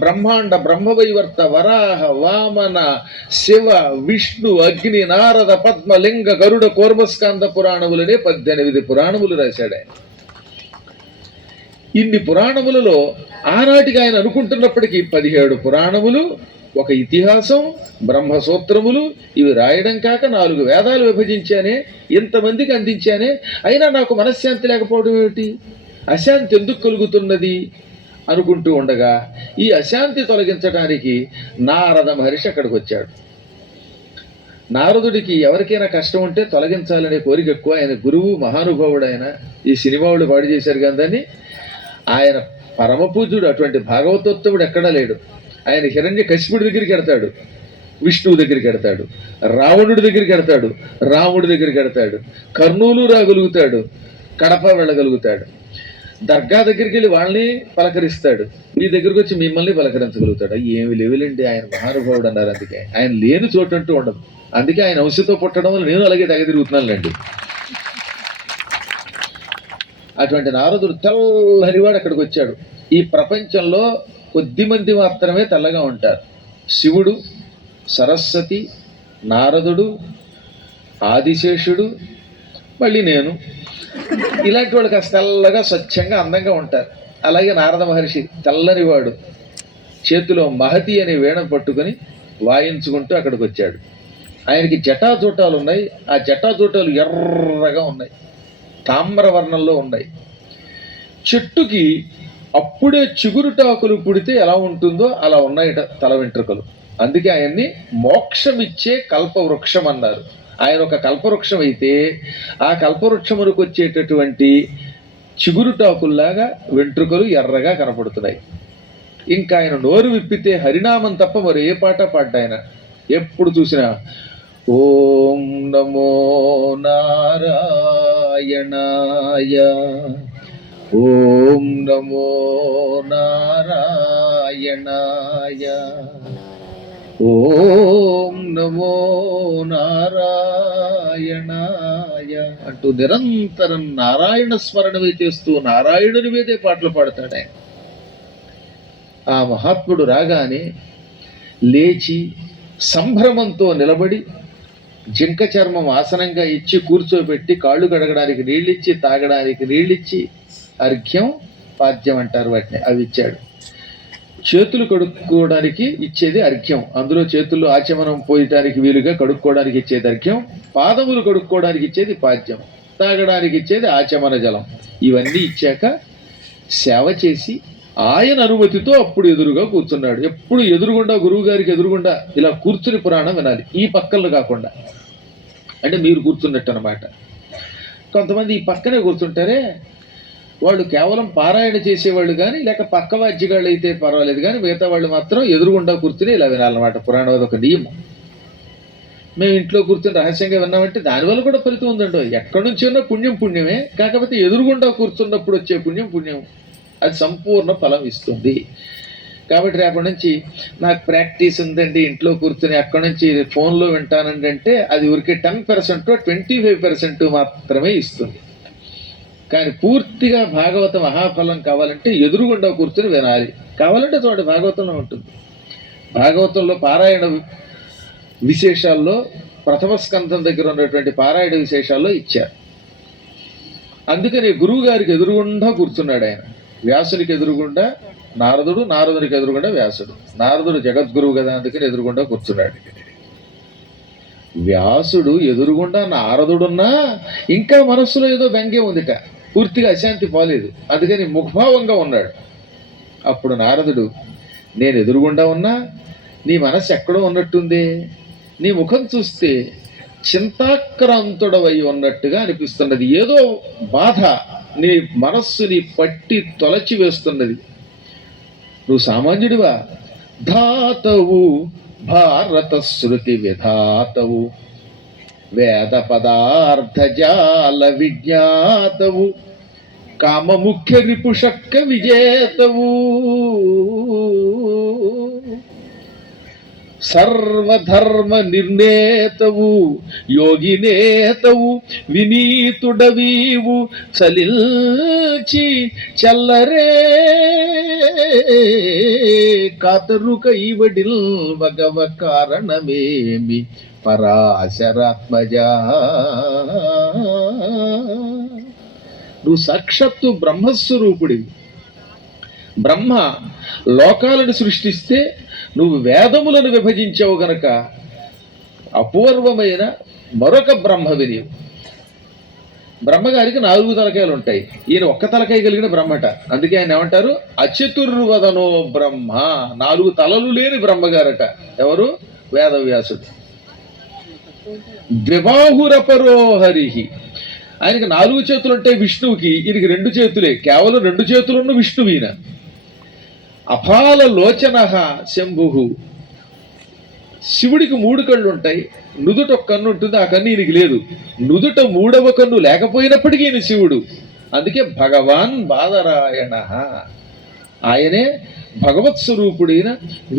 బ్రహ్మాండ బ్రహ్మవైవర్త వరాహ వామన శివ విష్ణు అగ్ని నారద పద్మ లింగ గరుడ కూర్మస్కాంద పురాణములనే 18 పురాణములు రాశాడు ఆయన. ఇన్ని పురాణములలో ఆనాటికి ఆయన అనుకుంటున్నప్పటికీ 17 పురాణములు, ఒక ఇతిహాసం, బ్రహ్మసూత్రములు ఇవి రాయడం కాక 4 వేదాలు విభజించానే, ఇంతమందికి అందించానే, అయినా నాకు మనశ్శాంతి లేకపోవడం ఏమిటి, అశాంతి ఎందుకు కలుగుతున్నది అనుకుంటూ ఉండగా ఈ అశాంతి తొలగించడానికి నారద మహర్షి అక్కడికి వచ్చాడు. నారదుడికి ఎవరికైనా కష్టం ఉంటే తొలగించాలనే కోరిక ఎక్కువ. ఆయన గురువు, మహానుభావుడు. ఆయన ఈ సినిమావుడు పాడు చేశారు కానీ ఆయన పరమపూజ్యుడు. అటువంటి భాగవతోత్తముడు ఎక్కడా లేడు. ఆయన హిరణ్య కశిపుడి దగ్గరికి వెడతాడు, విష్ణువు దగ్గరికి వెడతాడు, రావణుడి దగ్గరికి వెడతాడు, రాముడి దగ్గరికి వెడతాడు, కర్నూలు రాగలుగుతాడు, కడప వెళ్ళగలుగుతాడు, దర్గా దగ్గరికి వెళ్ళి వాళ్ళని పలకరిస్తాడు, మీ దగ్గరికి వచ్చి మిమ్మల్ని పలకరించగలుగుతాడు. ఏమి లేవులేండి, ఆయన మహానుభావుడు అన్నారు. అందుకే ఆయన లేని చోటు అంటూ ఉండదు. అందుకే ఆయన వంశతో పుట్టడం వల్ల నేను అలాగే తెగ తిరుగుతున్నానులేండి. అటువంటి నారదుడు తెల్లనివాడు అక్కడికి వచ్చాడు. ఈ ప్రపంచంలో కొద్ది మంది మాత్రమే తెల్లగా ఉంటారు. శివుడు, సరస్వతి, నారదుడు, ఆదిశేషుడు, మళ్ళీ నేను. ఇలాంటి వాళ్ళు కాస్త తెల్లగా స్వచ్ఛంగా అందంగా ఉంటారు. అలాగే నారద మహర్షి తెల్లనివాడు, చేతిలో మహతి అనే వీణ పట్టుకొని వాయించుకుంటూ అక్కడికి వచ్చాడు. ఆయనకి జటాజూటాలు ఉన్నాయి. ఆ జటాజూటాలు ఎర్రగా ఉన్నాయి, తామ్రవర్ణంలో ఉన్నాయి. చెట్టుకి అప్పుడే చిగురుటాకులు పుడితే ఎలా ఉంటుందో అలా ఉన్నాయట తల వెంట్రుకలు. అందుకే ఆయన్ని మోక్షమిచ్చే కల్పవృక్షం అన్నారు. ఆయన ఒక కల్పవృక్షం అయితే ఆ కల్పవృక్షములకు వచ్చేటటువంటి చిగురుటాకుల్లాగా వెంట్రుకలు ఎర్రగా కనపడుతున్నాయి. ఇంకా ఆయన నోరు విప్పితే హరినామం తప్ప మరి ఏ పాట పాడ్డాయన. ఎప్పుడు చూసినా ఓం నమో నారాయణాయ, ఓం నమో నారాయణాయ, ఓం నమో నారాయణాయ అంటూ నిరంతరం నారాయణ స్మరణమే చేస్తూ నారాయణుని మీదే పాటలు పాడతాడు ఆయన. ఆ మహాత్ముడు రాగానే లేచి సంభ్రమంతో నిలబడి జింక చర్మం ఆసనంగా ఇచ్చి కూర్చోబెట్టి కాళ్ళు కడగడానికి నీళ్ళిచ్చి, తాగడానికి నీళ్ళిచ్చి, అర్ఘ్యం పాద్యం అంటారు వాటిని, అవి ఇచ్చాడు. చేతులు కడుక్కోవడానికి ఇచ్చేది అర్ఘ్యం. అందులో చేతుల్లో ఆచమనం పోయటానికి వీలుగా కడుక్కోవడానికి ఇచ్చేది అర్ఘ్యం. పాదములు కడుక్కోవడానికి ఇచ్చేది పాద్యం. తాగడానికి ఇచ్చేది ఆచమన జలం. ఇవన్నీ ఇచ్చాక సేవ చేసి ఆయన అనుమతితో అప్పుడు ఎదురుగా కూర్చున్నాడు. ఎప్పుడు ఎదురుగుండా, గురువు గారికి ఎదురుగుండా ఇలా కూర్చుని పురాణం వినాలి. ఈ పక్కలు కాకుండా, అంటే మీరు కూర్చున్నట్టు అనమాట. కొంతమంది ఈ పక్కనే కూర్చుంటారే, వాళ్ళు కేవలం పారాయణ చేసేవాళ్ళు కానీ, లేక పక్క వాద్యగాళ్ళు అయితే పర్వాలేదు కానీ, మిగతా వాళ్ళు మాత్రం ఎదురుగుండా కూర్చుని ఇలా వినాలన్నమాట. పురాణం అది ఒక నియమం. మేము ఇంట్లో కూర్చుని రహస్యంగా విన్నామంటే దానివల్ల కూడా ఫలితం ఉందండి. ఎక్కడి నుంచి ఉన్నా పుణ్యమే. కాకపోతే ఎదురుగుండా కూర్చున్నప్పుడు వచ్చే పుణ్యం అది సంపూర్ణ ఫలం ఇస్తుంది. కాబట్టి రేపటి నుంచి నాకు ప్రాక్టీస్ ఉందండి, ఇంట్లో కూర్చుని అక్కడి నుంచి ఫోన్లో వింటానండి అంటే అది ఊరికే 10% 25% మాత్రమే ఇస్తుంది. కానీ పూర్తిగా భాగవత మహాఫలం కావాలంటే ఎదురుగుండా కూర్చుని వినాలి. కావాలంటే చూడండి, భాగవతంలో ఉంటుంది. భాగవతంలో పారాయణ విశేషాల్లో ప్రథమ స్కంధం దగ్గర ఉన్నటువంటి పారాయణ విశేషాల్లో ఇచ్చారు. అందుకని గురువు గారికి ఎదురుగుండా కూర్చున్నాడు ఆయన. వ్యాసునికి ఎదురుగుండా నారదుడు, నారదునికి ఎదురుగుండా వ్యాసుడు. నారదుడు జగద్గురువు కదా, అందుకని ఎదురుగుండా కూర్చున్నాడు. వ్యాసుడు ఎదురుగుండా నారదుడున్నా ఇంకా మనస్సులో ఏదో వ్యంగ్యం ఉందిట, పూర్తిగా అశాంతి పోలేదు. అందుకని ముఖభావంగా ఉన్నాడు. అప్పుడు నారదుడు, నేను ఎదురుగుండా ఉన్నా నీ మనస్సు ఎక్కడో ఉన్నట్టుందే, నీ ముఖం చూస్తే చింతాక్రాంతుడవై ఉన్నట్టుగా అనిపిస్తున్నది, ఏదో బాధ నీ మనస్సుని పట్టి తొలచి వేస్తున్నది. నువ్వు సామాన్యుడివా? ధాతవు భారత శృతి విధాతవు, వేద పదార్థ జాల విజ్ఞాతవు, కామ ముఖ్య రిపుషక్క విజేతవు, సర్వధర్మ నిర్ణేతవు, యోగినేతవు, వినీతుడవీవు, చలిల్చి చల్లరే కాతరు కైవడిల్ భగవ కారణమేమి పరాశరాత్మజా. నువ్వు సాక్షాత్తు బ్రహ్మస్వరూపుడివి. బ్రహ్మ లోకాలను సృష్టిస్తే నువ్వు వేదములను విభజించావు గనక అపూర్వమైన మరొక బ్రహ్మవి నీవు. బ్రహ్మగారికి 4 తలకాయలు ఉంటాయి, ఈయన ఒక్క తలకాయ కలిగిన బ్రహ్మట. అందుకే ఆయన ఏమంటారు? అచతుర్వదనో బ్రహ్మ. 4 తలలు లేని బ్రహ్మగారట. ఎవరు? వేదవ్యాసుడు. ద్విబాహురపరోహరిహి. ఆయనకి 4 చేతులు ఉంటాయి విష్ణువుకి, ఈయనకి 2 చేతులే. కేవలం 2 చేతులున్న విష్ణువు ఈయన. అపాల లోచన శంభు. శివుడికి 3 కళ్ళు ఉంటాయి, నుదుట ఒక కన్ను ఉంటుంది, ఆ కన్ను ఈయనకి లేదు. నుదుట 3వ కన్ను లేకపోయినప్పటికీ ఈయన శివుడు. అందుకే భగవాన్ బాదరాయణ. ఆయనే భగవత్ స్వరూపుడైన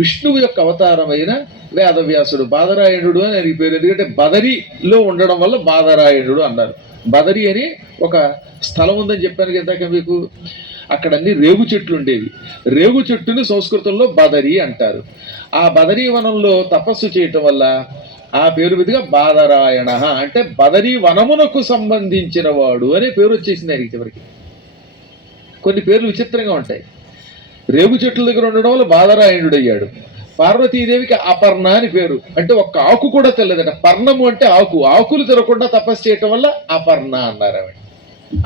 విష్ణువు యొక్క అవతారమైన వేదవ్యాసుడు. బాదరాయణుడు అని ఆయనకి పేరు. ఎందుకంటే బదరిలో ఉండడం వల్ల బాదరాయణుడు అన్నారు. బదరి అని ఒక స్థలం ఉందని చెప్పాను ఇందాక మీకు. అక్కడ అన్ని రేగు చెట్లు ఉండేవి. రేగు చెట్టుని సంస్కృతంలో బదరి అంటారు. ఆ బదరీ వనంలో తపస్సు చేయటం వల్ల ఆ పేరు మీదుగా బాదరాయణ అంటే బదరీ వనమునకు సంబంధించిన వాడు అనే పేరు వచ్చేసింది ఆయనకి చివరికి. కొన్ని పేర్లు విచిత్రంగా ఉంటాయి. రేగు చెట్ల దగ్గర ఉండడం వల్ల బాదరాయణుడు అయ్యాడు. పార్వతీదేవికి అపర్ణ అని పేరు. అంటే ఒక్క ఆకు కూడా తెల్లదట. పర్ణము అంటే ఆకు. ఆకులు తినకుండా తపస్సు చేయటం వల్ల అపర్ణ అన్నారు ఆవిడ.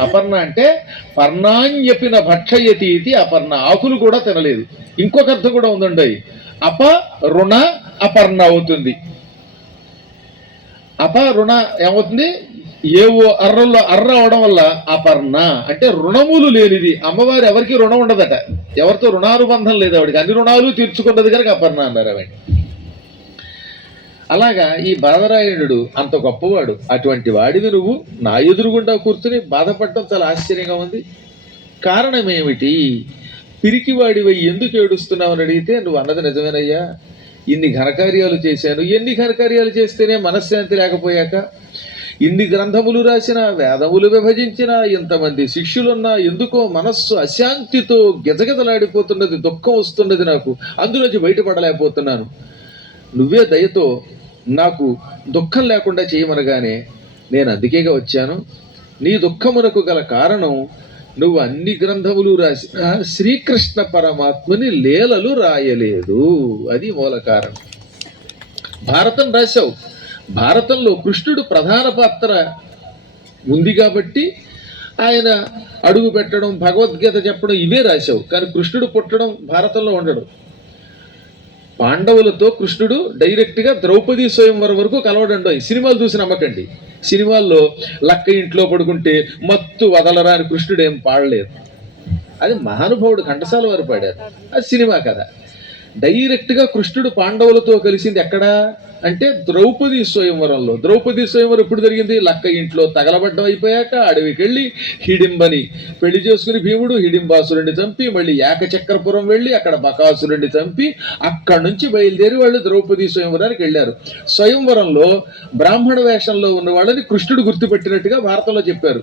అపర్ణ అంటే పర్ణాన్యపిన భక్షయతి ఇది అపర్ణ. ఆకులు కూడా తినలేదు. ఇంకొక అర్థం కూడా ఉందండి. అప రుణ అపర్ణ అవుతుంది. అప రుణ ఏమవుతుంది? ఏవో అర్రల్లో అర్ర అవడం వల్ల అపర్ణ అంటే రుణములు లేనిది. అమ్మవారు ఎవరికి రుణం ఉండదట, ఎవరితో రుణానుబంధం లేదు ఆవిడికి, అన్ని రుణాలు తీర్చుకున్నది కనుక అపర్ణ అన్నారు ఆవిడ. అలాగా ఈ బాదరాయణుడు అంత గొప్పవాడు. అటువంటి వాడివి నువ్వు నా ఎదురుగుండా కూర్చుని బాధపడటం చాలా ఆశ్చర్యంగా ఉంది. కారణం ఏమిటి? పిరికివాడివై ఎందుకు ఏడుస్తున్నావు అని అడిగితే నువ్వు అన్నది నిజమేనయ్యా, ఇన్ని ఘనకార్యాలు చేశాను. ఎన్ని ఘనకార్యాలు చేస్తేనే మనశ్శాంతి లేకపోయాక, ఇన్ని గ్రంథములు రాసిన, వేదములు విభజించిన, ఇంతమంది శిష్యులున్నా ఎందుకో మనస్సు అశాంతితో గెజగెజలాడిపోతున్నది, దుఃఖం వస్తున్నది నాకు, అందులోంచి బయటపడలేకపోతున్నాను. నువ్వే దయతో నాకు దుఃఖం లేకుండా చేయమనగానే నేను అందుకేగా వచ్చాను. నీ దుఃఖమునకు గల కారణం నువ్వు అన్ని గ్రంథములు రాసిన శ్రీకృష్ణ పరమాత్మని లీలలు రాయలేదు, అది మూల కారణం. భారతం రాశావు, భారతంలో కృష్ణుడు ప్రధాన పాత్ర ఉంది కాబట్టి ఆయన అడుగు పెట్టడం, భగవద్గీత చెప్పడం ఇవే రాశావు. కానీ కృష్ణుడు పుట్టడం భారతంలో ఉండడు. పాండవులతో కృష్ణుడు డైరెక్ట్గా ద్రౌపదీ స్వయంవరం వరకు కలవడండి. సినిమాలు చూసి నమ్మకండి. సినిమాల్లో లక్క ఇంట్లో పడుకుంటే మత్తు వదలరా అని కృష్ణుడు ఏం పాడలేదు. అది మహానుభావుడు ఘంటసాల వారు పాడారు, అది సినిమా కదా. డైరెక్ట్గా కృష్ణుడు పాండవులతో కలిసింది ఎక్కడ అంటే ద్రౌపదీ స్వయంవరంలో. ద్రౌపదీ స్వయంవరం ఎప్పుడు జరిగింది? లక్క ఇంట్లో తగలబడ్డం అయిపోయాక అడవికి వెళ్ళి హిడింబని పెళ్లి చేసుకుని భీముడు హిడింబాసురుడిని చంపి మళ్ళీ ఏకచక్రపురం వెళ్ళి అక్కడ బకాసురుడిని చంపి అక్కడి నుంచి బయలుదేరి వాళ్ళు ద్రౌపదీ స్వయంవరానికి వెళ్ళారు. స్వయంవరంలో బ్రాహ్మణ వేషంలో ఉన్న వాళ్ళని కృష్ణుడు గుర్తుపెట్టినట్టుగా భారతంలో చెప్పారు.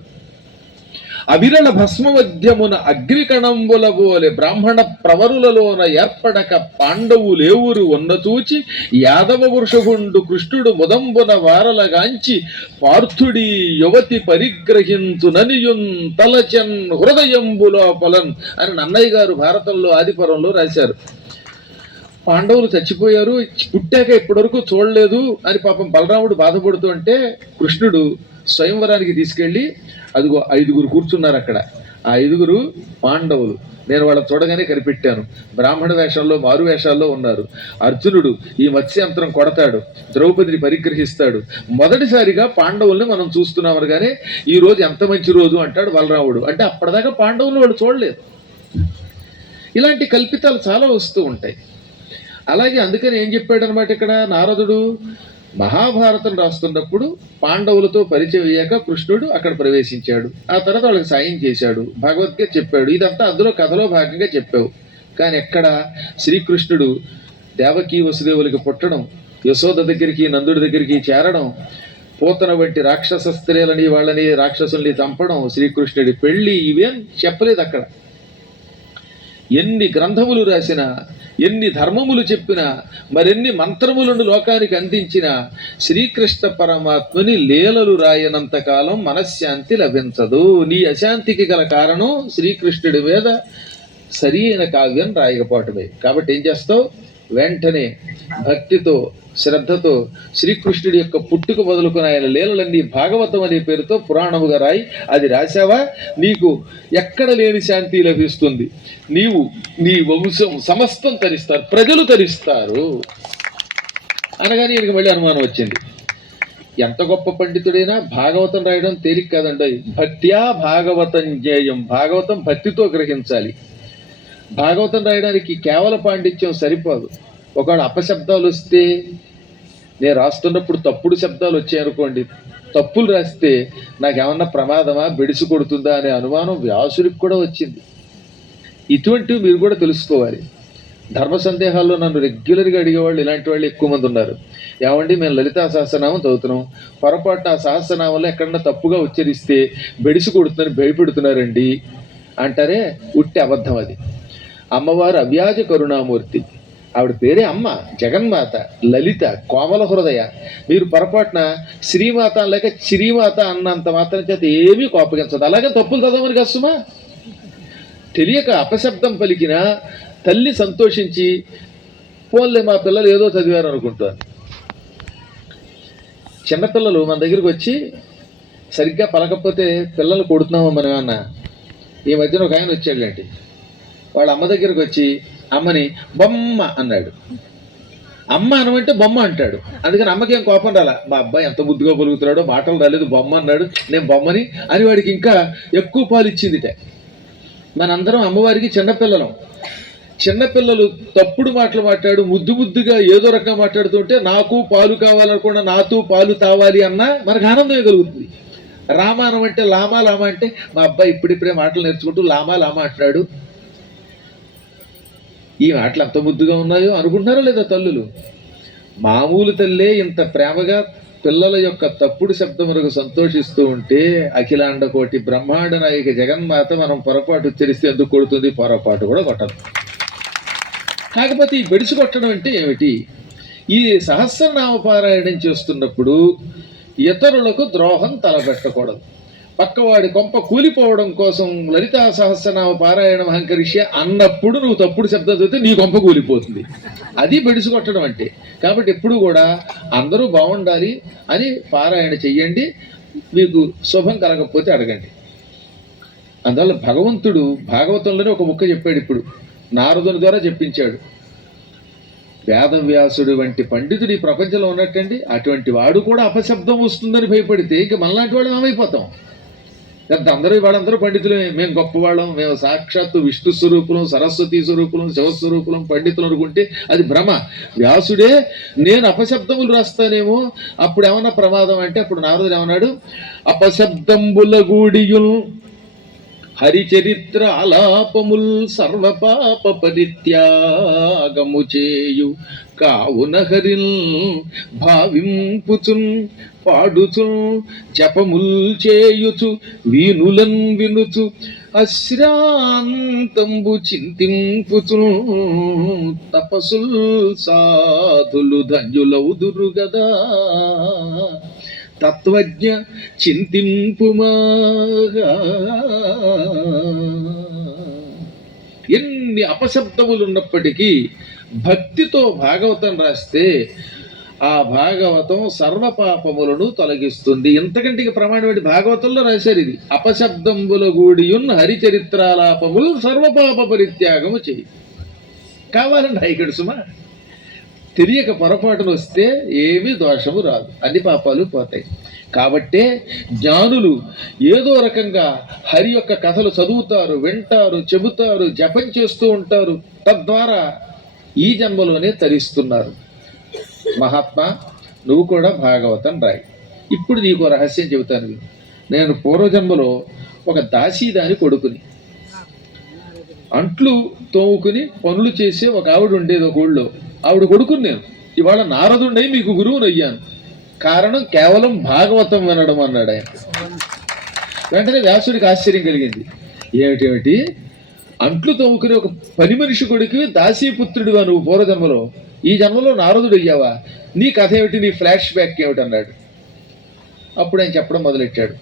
అవిరళ భస్మమధ్యమున అగ్నికణంబుల బోలె బ్రాహ్మణ ప్రవరులలోన ఏర్పడక పాండవులేవురు ఉన్నతూచి యాదవ వృషభుండు కృష్ణుడు ముదంబున వారలగాంచి పార్థుడి యువతి పరిగ్రహింతుననియున్ తలచన్ హృదయంబులోపలన్ అని నన్నయ్య గారు భారతంలో ఆదిపరంలో రాశారు. పాండవులు చచ్చిపోయారు, పుట్టాక ఇప్పటివరకు చూడలేదు అని పాపం బలరాముడు బాధపడుతూ అంటే కృష్ణుడు స్వయంవరానికి తీసుకెళ్ళి అదిగో 5గురు కూర్చున్నారు అక్కడ. ఆ 5 పాండవులు. నేను వాళ్ళని చూడగానే కనిపెట్టాను. బ్రాహ్మణ వేషంలో మారు వేషాల్లో ఉన్నారు. అర్జునుడు ఈ మత్స్యంత్రం కొడతాడు, ద్రౌపదిని పరిగ్రహిస్తాడు. మొదటిసారిగా పాండవుల్ని మనం చూస్తున్నాం అనగానే ఈ రోజు ఎంత మంచి రోజు అంటాడు బలరాముడు. అంటే అప్పటిదాకా పాండవులు వాడు చూడలేదు. ఇలాంటి కల్పితాలు చాలా వస్తూ ఉంటాయి. అలాగే అందుకని ఏం చెప్పాడనమాట ఇక్కడ నారదుడు, మహాభారతం రాస్తున్నప్పుడు పాండవులతో పరిచయం అయ్యాక కృష్ణుడు అక్కడ ప్రవేశించాడు. ఆ తర్వాత వాళ్ళకి సాయం చేశాడు, భగవద్గీత చెప్పాడు. ఇదంతా అందులో కథలో భాగంగా చెప్పావు. కానీ ఎక్కడ శ్రీకృష్ణుడు దేవకీ వసుదేవులకి పుట్టడం, యశోద దగ్గరికి నందుడి దగ్గరికి చేరడం, పోతన వంటి రాక్షస స్త్రీలని వాళ్ళని రాక్షసుల్ని చంపడం, శ్రీకృష్ణుడి పెళ్లి, ఇవేం చెప్పలేదు అక్కడ. ఎన్ని గ్రంథములు రాసినా, ఎన్ని ధర్మములు చెప్పినా, మరెన్ని మంత్రములను లోకానికి అందించిన శ్రీకృష్ణ పరమాత్మని లీలలు రాయనంత కాలం మనశ్శాంతి లభించదు. నీ అశాంతికి గల కారణం శ్రీకృష్ణుడి మీద సరి అయిన కావ్యం రాయకపోవటమే. కాబట్టి ఏం చేస్తావు? వెంటనే భక్తితో శ్రద్ధతో శ్రీకృష్ణుడి యొక్క పుట్టుక మొదలుకొని ఆయన లీలలన్నీ భాగవతం అనే పేరుతో పురాణముగా రాయి. అది రాశావా, నీకు ఎక్కడ లేని శాంతి లభిస్తుంది. నీవు, నీ వంశం సమస్తం తరిస్తారు, ప్రజలు తరిస్తారు అనగానే ఈయనకి మళ్ళీ అనుమానం వచ్చింది. ఎంత గొప్ప పండితుడైనా భాగవతం రాయడం తేలిక కాదండి. భక్త్యా భాగవతం జ్ఞేయం. భాగవతం భక్తితో గ్రహించాలి. భాగవతం రాయడానికి కేవల పాండిత్యం సరిపోదు. ఒకవేళ అపశబ్దాలు వస్తే, నేను రాస్తున్నప్పుడు తప్పుడు శబ్దాలు వచ్చాయనుకోండి, తప్పులు రాస్తే నాకేమన్నా ప్రమాదమా, బెడిసి కొడుతుందా అనే అనుమానం వ్యాసుడికి కూడా వచ్చింది. ఇటువంటివి మీరు కూడా తెలుసుకోవాలి. ధర్మ సందేహాల్లో నన్ను రెగ్యులర్గా అడిగేవాళ్ళు ఇలాంటి వాళ్ళు ఎక్కువ మంది ఉన్నారు. ఏమండి, మేము లలితా సహస్రనామం చదువుతున్నాం, పొరపాటు ఆ సహస్రనామంలో ఎక్కడన్నా తప్పుగా ఉచ్చరిస్తే బెడిసి కొడుతుందని భయపెడుతున్నారండి అంటారే. ఉట్టి అబద్ధం అది. అమ్మవారు అవ్యాజ కరుణామూర్తి. ఆవిడ పేరే అమ్మ, జగన్మాత, లలిత, కోమల హృదయ. మీరు పొరపాటున శ్రీమాత లేక శ్రీమాత అన్నంత మాత్రం చేత ఏమీ కోపగించదు. అలాగే తప్పులు చదవమని కష్టమా? తెలియక అపశబ్దం పలికిన తల్లి సంతోషించి పోన్లే మా పిల్లలు ఏదో చదివారు అనుకుంటారు. చిన్నపిల్లలు మన దగ్గరికి వచ్చి సరిగ్గా పలకపోతే పిల్లలు కొడుతున్నామో మనం అన్న. ఈ మధ్యన ఒక ఆయన వచ్చాడులేంటి, వాళ్ళ అమ్మ దగ్గరికి వచ్చి అమ్మని బొమ్మ అన్నాడు. అమ్మ అనమంటే బొమ్మ అంటాడు. అందుకని అమ్మకేం కోపం రాలా. మా అబ్బాయి ఎంత బుద్ధిగా పలుకుతున్నాడో, మాటలు రాలేదు, బొమ్మ అన్నాడు, నేను బొమ్మని అని వాడికి ఇంకా ఎక్కువ పాలు ఇచ్చిందిట. మనందరం అమ్మవారికి చిన్నపిల్లలం. చిన్నపిల్లలు తప్పుడు మాటలు మాట్లాడు ముద్దు ముద్దుగా ఏదో రకంగా మాట్లాడుతుంటే నాకు పాలు కావాలనుకున్నా, నాతో పాలు తావాలి అన్నా మనకు ఆనందమే కలుగుతుంది. రామానం అంటే లామా లామా అంటే మా అబ్బాయి ఇప్పుడిప్పుడే మాటలు నేర్చుకుంటూ లామా లామా అంటున్నాడు. ఈ మాటలు ఎంత ముద్దుగా ఉన్నాయో అనుకుంటున్నారో లేదా తల్లులు? మామూలు తల్లే ఇంత ప్రేమగా పిల్లల యొక్క తప్పుడు శబ్దములకు సంతోషిస్తూ ఉంటే అఖిలాండ కోటి బ్రహ్మాండ నాయక జగన్మాత మనం పొరపాటు ఉచ్చరిస్తే ఎందుకు కొడుతుంది? పొరపాటు కూడా కొట్టదు. కాకపోతే ఈ బెడిసి కొట్టడం అంటే ఏమిటి? ఈ సహస్రనామ పారాయణం చేస్తున్నప్పుడు ఇతరులకు ద్రోహం తలపెట్టకూడదు. పక్కవాడి కొంప కూలిపోవడం కోసం లలితా సహస్రనామ పారాయణం అహంకరిష్య అన్నప్పుడు నువ్వు తప్పుడు శబ్దం చదివితే నీ కొంప కూలిపోతుంది. అది బెడిసి కొట్టడం అంటే. కాబట్టి ఎప్పుడు కూడా అందరూ బాగుండాలి అని పారాయణ చెయ్యండి. మీకు శుభం కలగకపోతే అడగండి. అందువల్ల భగవంతుడు భాగవతంలోనే ఒక ముక్క చెప్పాడు. ఇప్పుడు నారదుని ద్వారా చెప్పించాడు. వేదవ్యాసుడు వంటి పండితుడు ఈ ప్రపంచంలో ఉన్నట్టండి. అటువంటి వాడు కూడా అపశబ్దం వస్తుందని భయపడితే ఇంక మనలాంటి వాడు ఏమైపోతాం? వాళ్ళందరూ పండితులమే, మేము గొప్పవాళ్ళం, మేము సాక్షాత్తు విష్ణు స్వరూపులం, సరస్వతి స్వరూపులం, శివస్వరూపులం, పండితులు అనుకుంటే అది భ్రమ. వ్యాసుడే నేను అపశబ్దములు రాస్తానేమో అప్పుడు ఏమన్నా ప్రమాదం అంటే అప్పుడు నారదుడు ఏమన్నాడు? అపశబ్దంబుల గూడియుల్ హరిచరిత్ర ఆలాపముల్ సర్వపాప పరిత్యాగము చేయు కావున హరిల్ భావింపుచున్ పాడుచున్ జపముల్ చేయుచు వీనులన్ వినుచు అశ్రాంతంబు చింతింపుచును తపసుల్ సాధులు ధన్యులౌదురు గదా తత్వజ్ఞ చింతింపుమాగా. ఎన్ని అపశబ్దములు ఉన్నప్పటికీ భక్తితో భాగవతం రాస్తే ఆ భాగవతం సర్వ పాపములను తొలగిస్తుంది. ఇంతకంటే ప్రమాణమైన భాగవతంలో రాశారు ఇది. అపశబ్దంబుల గూడియున్ హరిచరిత్రాలాపములు సర్వపాప పరిత్యాగము చేయి. కావాలండి ఇక్కడ సుమా. తెలియక పొరపాటును వస్తే ఏమీ దోషము రాదు, అన్ని పాపాలు పోతాయి. కాబట్టే జ్ఞానులు ఏదో రకంగా హరి యొక్క కథలు చదువుతారు, వింటారు, చెబుతారు, జపం చేస్తూ ఉంటారు. తద్వారా ఈ జన్మలోనే తరిస్తున్నారు. మహాత్మా, నువ్వు కూడా భాగవతం రాయి. ఇప్పుడు నీకు రహస్యం చెబుతాను. నేను పూర్వజన్మలో ఒక దాసీదాని కొడుకుని, అంట్లు తోముకుని పనులు చేసే ఒక ఆవిడ ఉండేది ఒక ఊళ్ళో. ఆవిడ కొడుకుని నేను. ఇవాళ నారదుండై మీకు గురువుని అయ్యాను. కారణం కేవలం భాగవతం వినడం అన్నాడు ఆయన. వెంటనే వ్యాసుడికి ఆశ్చర్యం కలిగింది. ఏమిటేమిటి, అంట్లు తోముకునే ఒక పని మనిషి కొడుకు దాసీపుత్రుడివా నువ్వు పూర్వజన్మలో? ఈ జన్మలో నారదుడు అయ్యావా? నీ కథ ఏమిటి, నీ ఫ్లాష్ బ్యాక్ ఏమిటి అన్నాడు. అప్పుడు ఆయన చెప్పడం మొదలెట్టాడు.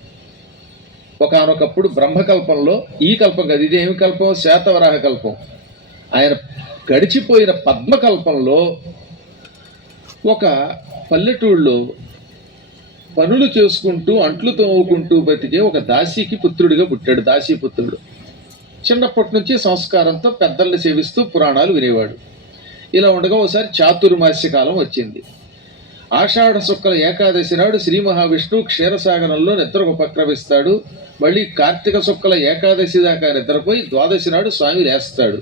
ఒకానొకప్పుడు బ్రహ్మకల్పంలో, ఈ కల్పం కాదు, ఇదేమి కల్పం, శాతవరాహ కల్పం, ఆయన గడిచిపోయిన పద్మకల్పంలో ఒక పల్లెటూళ్ళలో పనులు చేసుకుంటూ అంట్లు తోముకుంటూ బతికే ఒక దాసీకి పుత్రుడిగా పుట్టాడు. దాసీపుత్రుడు చిన్నప్పటి నుంచి సంస్కారంతో పెద్దల్ని సేవిస్తూ పురాణాలు వినేవాడు. ఇలా ఉండగా ఒకసారి చాతుర్మాస్య కాలం వచ్చింది. ఆషాఢ శుక్ల ఏకాదశి నాడు శ్రీ మహావిష్ణువు క్షీరసాగరంలో నిద్రకు ఉపక్రమిస్తాడు. మళ్ళీ కార్తీక శుక్ల ఏకాదశి దాకా నిద్రపోయి ద్వాదశి నాడు స్వామి లేస్తాడు.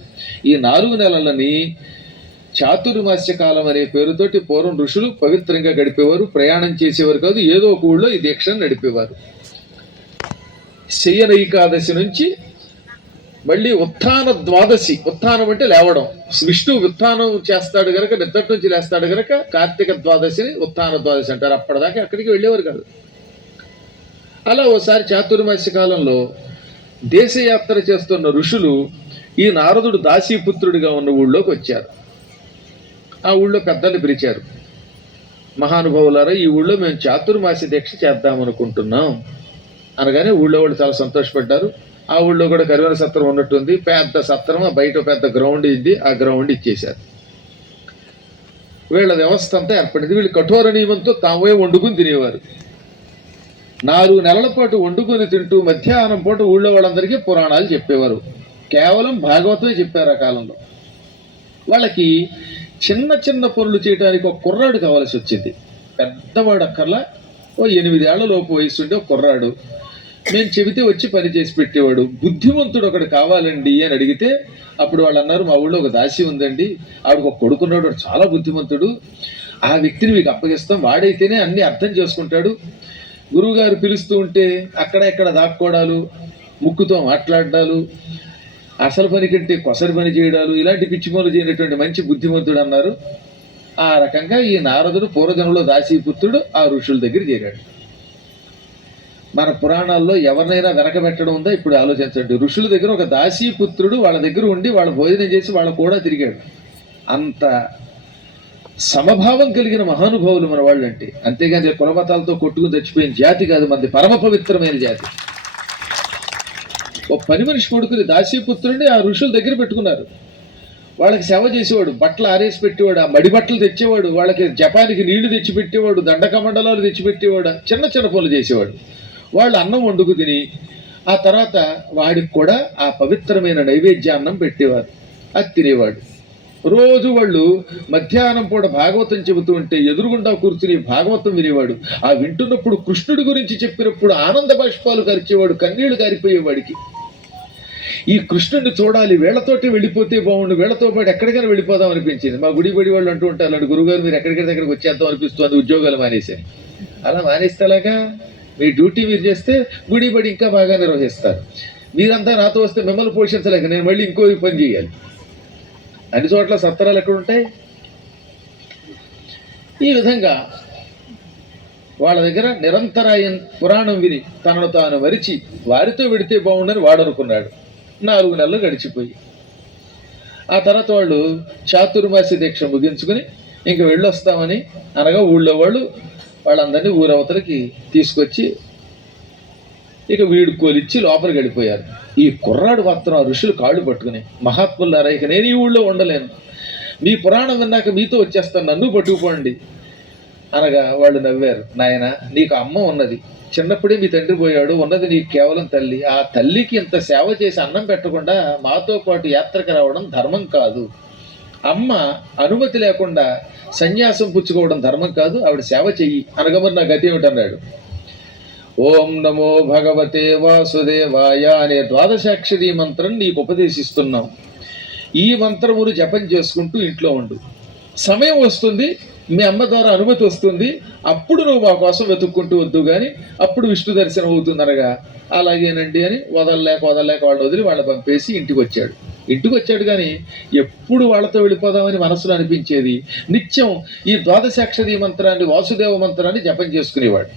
ఈ 4 నెలలని చాతుర్మాస్య కాలం అనే పేరుతోటి పూర్వం ఋషులు పవిత్రంగా గడిపేవారు. ప్రయాణం చేసేవారు కాదు, ఏదో ఒక ఊళ్ళో ఈ దీక్షను నడిపేవారు. శయన ఏకాదశి నుంచి మళ్ళీ ఉత్థాన ద్వాదశి, ఉత్థానం అంటే లేవడం, విష్ణువు ఉత్థానం చేస్తాడు గనక, నిద్ర నుంచి లేస్తాడు గనక కార్తీక ద్వాదశిని ఉత్థాన ద్వాదశి అంటారు. అప్పటిదాకా అక్కడికి వెళ్ళేవారు కాదు. అలా ఓసారి చాతుర్మాస్య కాలంలో దేశయాత్ర చేస్తున్న ఋషులు ఈ నారదుడు దాసీపుత్రుడిగా ఉన్న ఊళ్ళోకి వచ్చారు. ఆ ఊళ్ళో పెద్దల్ని పిలిచారు. మహానుభావులారా, ఈ ఊళ్ళో మేము చాతుర్మాస్య దీక్ష చేద్దామనుకుంటున్నాం అనగానే ఊళ్ళో వాళ్ళు చాలా సంతోషపడ్డారు. ఆ ఊళ్ళో కూడా కరివేల సత్రం ఉన్నట్టుంది, పెద్ద సత్రం, బయట పెద్ద గ్రౌండ్ ఇది, ఆ గ్రౌండ్ ఇచ్చేశారు. వీళ్ళ వ్యవస్థ అంతా ఏర్పడింది. వీళ్ళు కఠోర నియమంతో తామే వండుకుని తినేవారు. 4 నెలల పాటు వండుకొని తింటూ మధ్యాహ్నం పూట ఊళ్ళో వాళ్ళందరికీ పురాణాలు చెప్పేవారు. కేవలం భాగవతమే చెప్పారు ఆ కాలంలో. వాళ్ళకి చిన్న చిన్న పనులు చేయడానికి ఒక కుర్రాడు కావాల్సి వచ్చింది. పెద్దవాడు అక్కర్లా, ఓ 8 ఏళ్ల లోపు వయసు ఉండే ఒక కుర్రాడు. నేను చెబితే వచ్చి పని చేసి పెట్టేవాడు. బుద్ధిమంతుడు ఒకడు కావాలండి అని అడిగితే అప్పుడు వాళ్ళు అన్నారు, మా ఊళ్ళో ఒక దాసి ఉందండి, ఆవిడకు ఒక కొడుకున్నాడు, వాడు చాలా బుద్ధిమంతుడు, ఆ వ్యక్తిని మీకు అప్పగిస్తాం, వాడైతేనే అన్ని అర్థం చేసుకుంటాడు. గురువుగారు పిలుస్తూ ఉంటే అక్కడ ఎక్కడ దాక్కోవడాలు, ముక్కుతో మాట్లాడాలు, అసలు పని కంటే కొసరి పని చేయడాలు, ఇలాంటి పిచ్చి పనులు చేయనటువంటి మంచి బుద్ధిమంతుడు అన్నారు. ఆ రకంగా ఈ నారదుడు పూర్వజన్మలో దాసీపుత్రుడు ఆ ఋషుల దగ్గర చేరాడు. మన పురాణాల్లో ఎవరినైనా వెనకబెట్టడం ఉందా ఇప్పుడు ఆలోచించండి. ఋషుల దగ్గర ఒక దాసీపుత్రుడు వాళ్ళ దగ్గర ఉండి వాళ్ళ భోజనం చేసి వాళ్ళ కూడా తిరిగాడు. అంత సమభావం కలిగిన మహానుభావులు మన వాళ్ళు అంటే. అంతేగాని కులమతాలతో కొట్టుకుని చచ్చిపోయిన జాతి కాదు మనది, పరమ పవిత్రమైన జాతి. ఓ పని మనిషి కొడుకుని దాసీపుత్రుడిని ఆ ఋషుల దగ్గర పెట్టుకున్నారు. వాళ్ళకి సేవ చేసేవాడు, బట్టలు ఆరేసి పెట్టేవాడు, ఆ మడి బట్టలు తెచ్చేవాడు, వాళ్ళకి జపానికి నీళ్లు తెచ్చిపెట్టేవాడు, దండకమండలాలు తెచ్చిపెట్టేవాడు, చిన్న చిన్న పనులు చేసేవాడు. వాళ్ళు అన్నం వండుకు తిని ఆ తర్వాత వాడికి కూడా ఆ పవిత్రమైన నైవేద్యాన్నం పెట్టేవారు, అది తినేవాడు. రోజు వాళ్ళు మధ్యాహ్నం పూట భాగవతం చెబుతూ ఉంటే ఎదురుగుండా కూర్చుని భాగవతం వినేవాడు. ఆ వింటున్నప్పుడు కృష్ణుడి గురించి చెప్పినప్పుడు ఆనంద బాష్పాలు కరిచేవాడు, కన్నీళ్లు కారిపోయేవాడికి. ఈ కృష్ణుడిని చూడాలి, వీళ్లతోటి వెళ్ళిపోతే బాగుండు, వీళ్లతో పాటు ఎక్కడికైనా వెళ్ళిపోదాం అనిపించింది. మా గుడి బడి వాళ్ళు అంటూ ఉంటారు, అలాంటి గురుగారు మీరు ఎక్కడికైనా దగ్గరకు వచ్చేద్దాం అనిపిస్తుంది, ఉద్యోగాలు మానేశారు. అలా మానేస్తేలాగా, మీ డ్యూటీ మీరు చేస్తే గుడి బడి ఇంకా బాగా నిర్వహిస్తారు. మీరంతా నాతో వస్తే మిమ్మల్ని పోషించలేక నేను మళ్ళీ ఇంకో పని చేయాలి. అన్ని చోట్ల సత్రాలు ఎక్కడుంటాయి? ఈ విధంగా వాళ్ళ దగ్గర నిరంతరాయం పురాణం విని తనను తాను మరిచి వారితో వెడితే బాగుండని వాడు అనుకున్నాడు. 4 నెలలు గడిచిపోయి ఆ తర్వాత వాళ్ళు చాతుర్మాస్య దీక్ష ముగించుకుని ఇంక వెళ్ళొస్తామని అనగా ఊళ్ళో వాళ్ళు వాళ్ళందరినీ ఊరవతలకి తీసుకొచ్చి ఇక వీడుకోలిచ్చి లోపలికి వెళ్ళిపోయారు. ఈ కుర్రాడు మాత్రం ఆ ఋషులు కాళ్ళు పట్టుకుని, మహాత్ములారా, ఇక నేను ఈ ఊళ్ళో ఉండలేను, మీ పురాణం విన్నాక మీతో వచ్చేస్తాను, నన్ను పట్టుకుపోండి అనగా వాళ్ళు నవ్వారు. నాయన, నీకు అమ్మ ఉన్నది, చిన్నప్పుడే మీ తండ్రి పోయాడు, ఉన్నది నీకు కేవలం తల్లి. ఆ తల్లికి ఇంత సేవ చేసి అన్నం పెట్టకుండా మాతో పాటు యాత్రకు రావడం ధర్మం కాదు. అమ్మ అనుమతి లేకుండా సన్యాసం పుచ్చుకోవడం ధర్మం కాదు, ఆవిడ సేవ చెయ్యి అనగా మరి నా గతి ఏమిటన్నాడు. ఓం నమో భగవతే వాసుదేవాయ అనే ద్వాదశాక్షరీ మంత్రం నీకు ఉపదేశిస్తున్నాం. ఈ మంత్రమును జపం చేసుకుంటూ ఇంట్లో ఉండు. సమయం వస్తుంది, మీ అమ్మ ద్వారా అనుమతి వస్తుంది, అప్పుడు నువ్వు మా కోసం వెతుక్కుంటూ వద్దు కానీ అప్పుడు విష్ణు దర్శనం అవుతుందనగా అలాగేనండి అని వదలలేక వాళ్ళు వదిలి వాళ్ళ పంపేసి ఇంటికి వచ్చాడు కానీ ఎప్పుడు వాళ్ళతో వెళ్ళిపోదామని మనసులో అనిపించేది. నిత్యం ఈ ద్వాదశాక్షరీ మంత్రాన్ని, వాసుదేవ మంత్రాన్ని జపం చేసుకునేవాడు.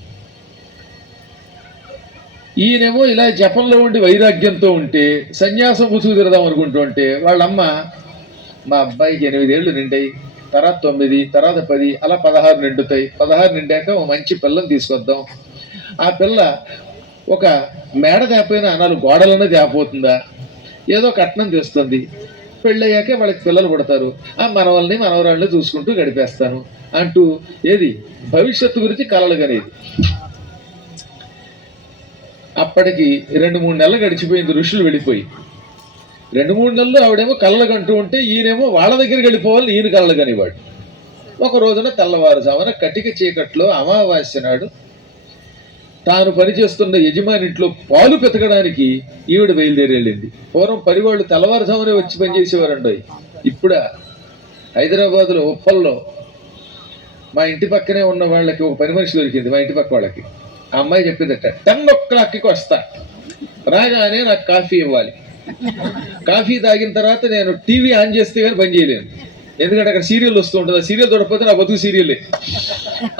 ఈయనేమో ఇలా జపంలో ఉండి వైరాగ్యంతో ఉంటే సన్యాసం ముసుగు తిరదాం అనుకుంటూ ఉంటే వాళ్ళమ్మ, మా అబ్బాయికి 8 ఏళ్ళు నిండాయి, తర్వాత 9, తర్వాత 10, అలా 16 నిండుతాయి. 16 నిండాక ఓ మంచి పిల్లని తీసుకొద్దాం. ఆ పిల్ల ఒక మేడ తేపోయినా 4 గోడలన్నా తేపోతుందా, ఏదో కట్నం తెస్తుంది, పెళ్ళయ్యాకే వాళ్ళకి పిల్లలు పుడతారు, ఆ మనవల్ని మనవరాళ్ళని చూసుకుంటూ గడిపేస్తాను అంటూ ఏది భవిష్యత్తు గురించి కలలు కనేది. అప్పటికి 2-3 నెలలు గడిచిపోయింది. ఋషులు వెళ్ళిపోయి 2-3 నెలలు ఆవిడేమో కళ్ళలు కంటూ ఉంటే ఈయనేమో వాళ్ళ దగ్గరికి వెళ్ళిపోవాలని ఈయన కళ్ళలు కనివాడు. ఒక రోజున తెల్లవారుజామున కటిక చీకట్లో అమావాస్య నాడు తాను పనిచేస్తున్న యజమాని ఇంట్లో పాలు పెతకడానికి ఈవిడ బయలుదేరి వెళ్ళింది. పూర్వం పనివాళ్ళు తెల్లవారుజామునే వచ్చి పనిచేసేవారండి. ఇప్పుడు హైదరాబాద్లో ఉప్పల్లో మా ఇంటి పక్కనే ఉన్న వాళ్ళకి ఒక పని మనిషి దొరికింది. మా ఇంటి పక్క వాళ్ళకి ఆ అమ్మాయి చెప్పిందట, 10 o'clockకి వస్తా, రాగానే నాకు కాఫీ ఇవ్వాలి. కాఫీ తాగిన తర్వాత నేను టీవీ ఆన్ చేస్తే కానీ పని చేయలేను, ఎందుకంటే అక్కడ సీరియల్ వస్తూ ఉంటుంది. ఆ సీరియల్ చూడకపోతే నా బతుకు సీరియలే.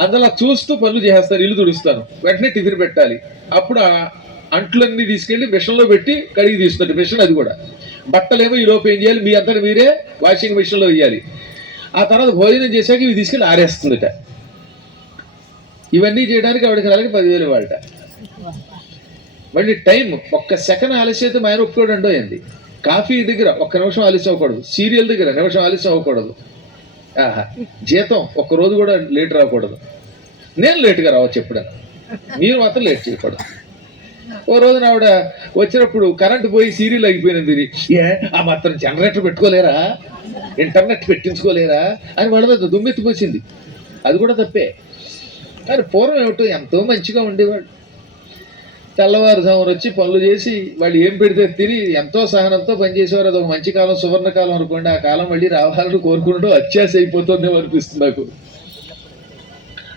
అందులో చూస్తూ పనులు చేస్తారు, ఇల్లు తుడుస్తాను, వెంటనే టిఫిన్ పెట్టాలి. అప్పుడు ఆ అంట్లన్నీ తీసుకెళ్ళి మిషన్లో పెట్టి కడిగి తీస్తుంది మిషన్. అది కూడా బట్టలేమో ఈ లోపు ఏం చేయాలి, మీ అంతా మీరే వాషింగ్ మిషన్లో వేయాలి. ఆ తర్వాత భోజనం చేశాక ఇవి తీసుకెళ్ళి ఆరేస్తుందట. ఇవన్నీ చేయడానికి ఆవిడకి నెలకి 10,000 ఇవ్వాలట. మళ్ళీ టైం ఒక్క సెకండ్ ఆలస్యత మా ఆయన ఒప్పుకోడండో అయింది. కాఫీ దగ్గర 1 నిమిషం ఆలస్యం అవ్వకూడదు, సీరియల్ దగ్గర నిమిషం ఆలస్యం అవ్వకూడదు, జీతం ఒక్కరోజు కూడా లేట్ రాకూడదు. నేను లేటుగా రావచ్చు ఎప్పుడైనా, మీరు మాత్రం లేట్ చేయకూడదు. ఓ రోజున ఆవిడ వచ్చినప్పుడు కరెంటు పోయి సీరియల్ అయిపోయినది. ఆ మాత్రం జనరేటర్ పెట్టుకోలేరా, ఇంటర్నెట్ పెట్టించుకోలేరా అని వాళ్ళ మీద దుమ్మెత్తిపోసింది. అది కూడా తప్పే, కానీ పూర్వం ఏమిటో ఎంతో మంచిగా ఉండేవాడు. తెల్లవారుజామున వచ్చి పనులు చేసి వాళ్ళు ఏం పెడితే తిని ఎంతో సహనంతో పనిచేసేవారు. అది ఒక మంచి కాలం, సువర్ణకాలం అనుకోండి. ఆ కాలం మళ్ళీ రావాలని కోరుకుంటూ అత్యాశ అయిపోతుందేమో అనిపిస్తుంది నాకు.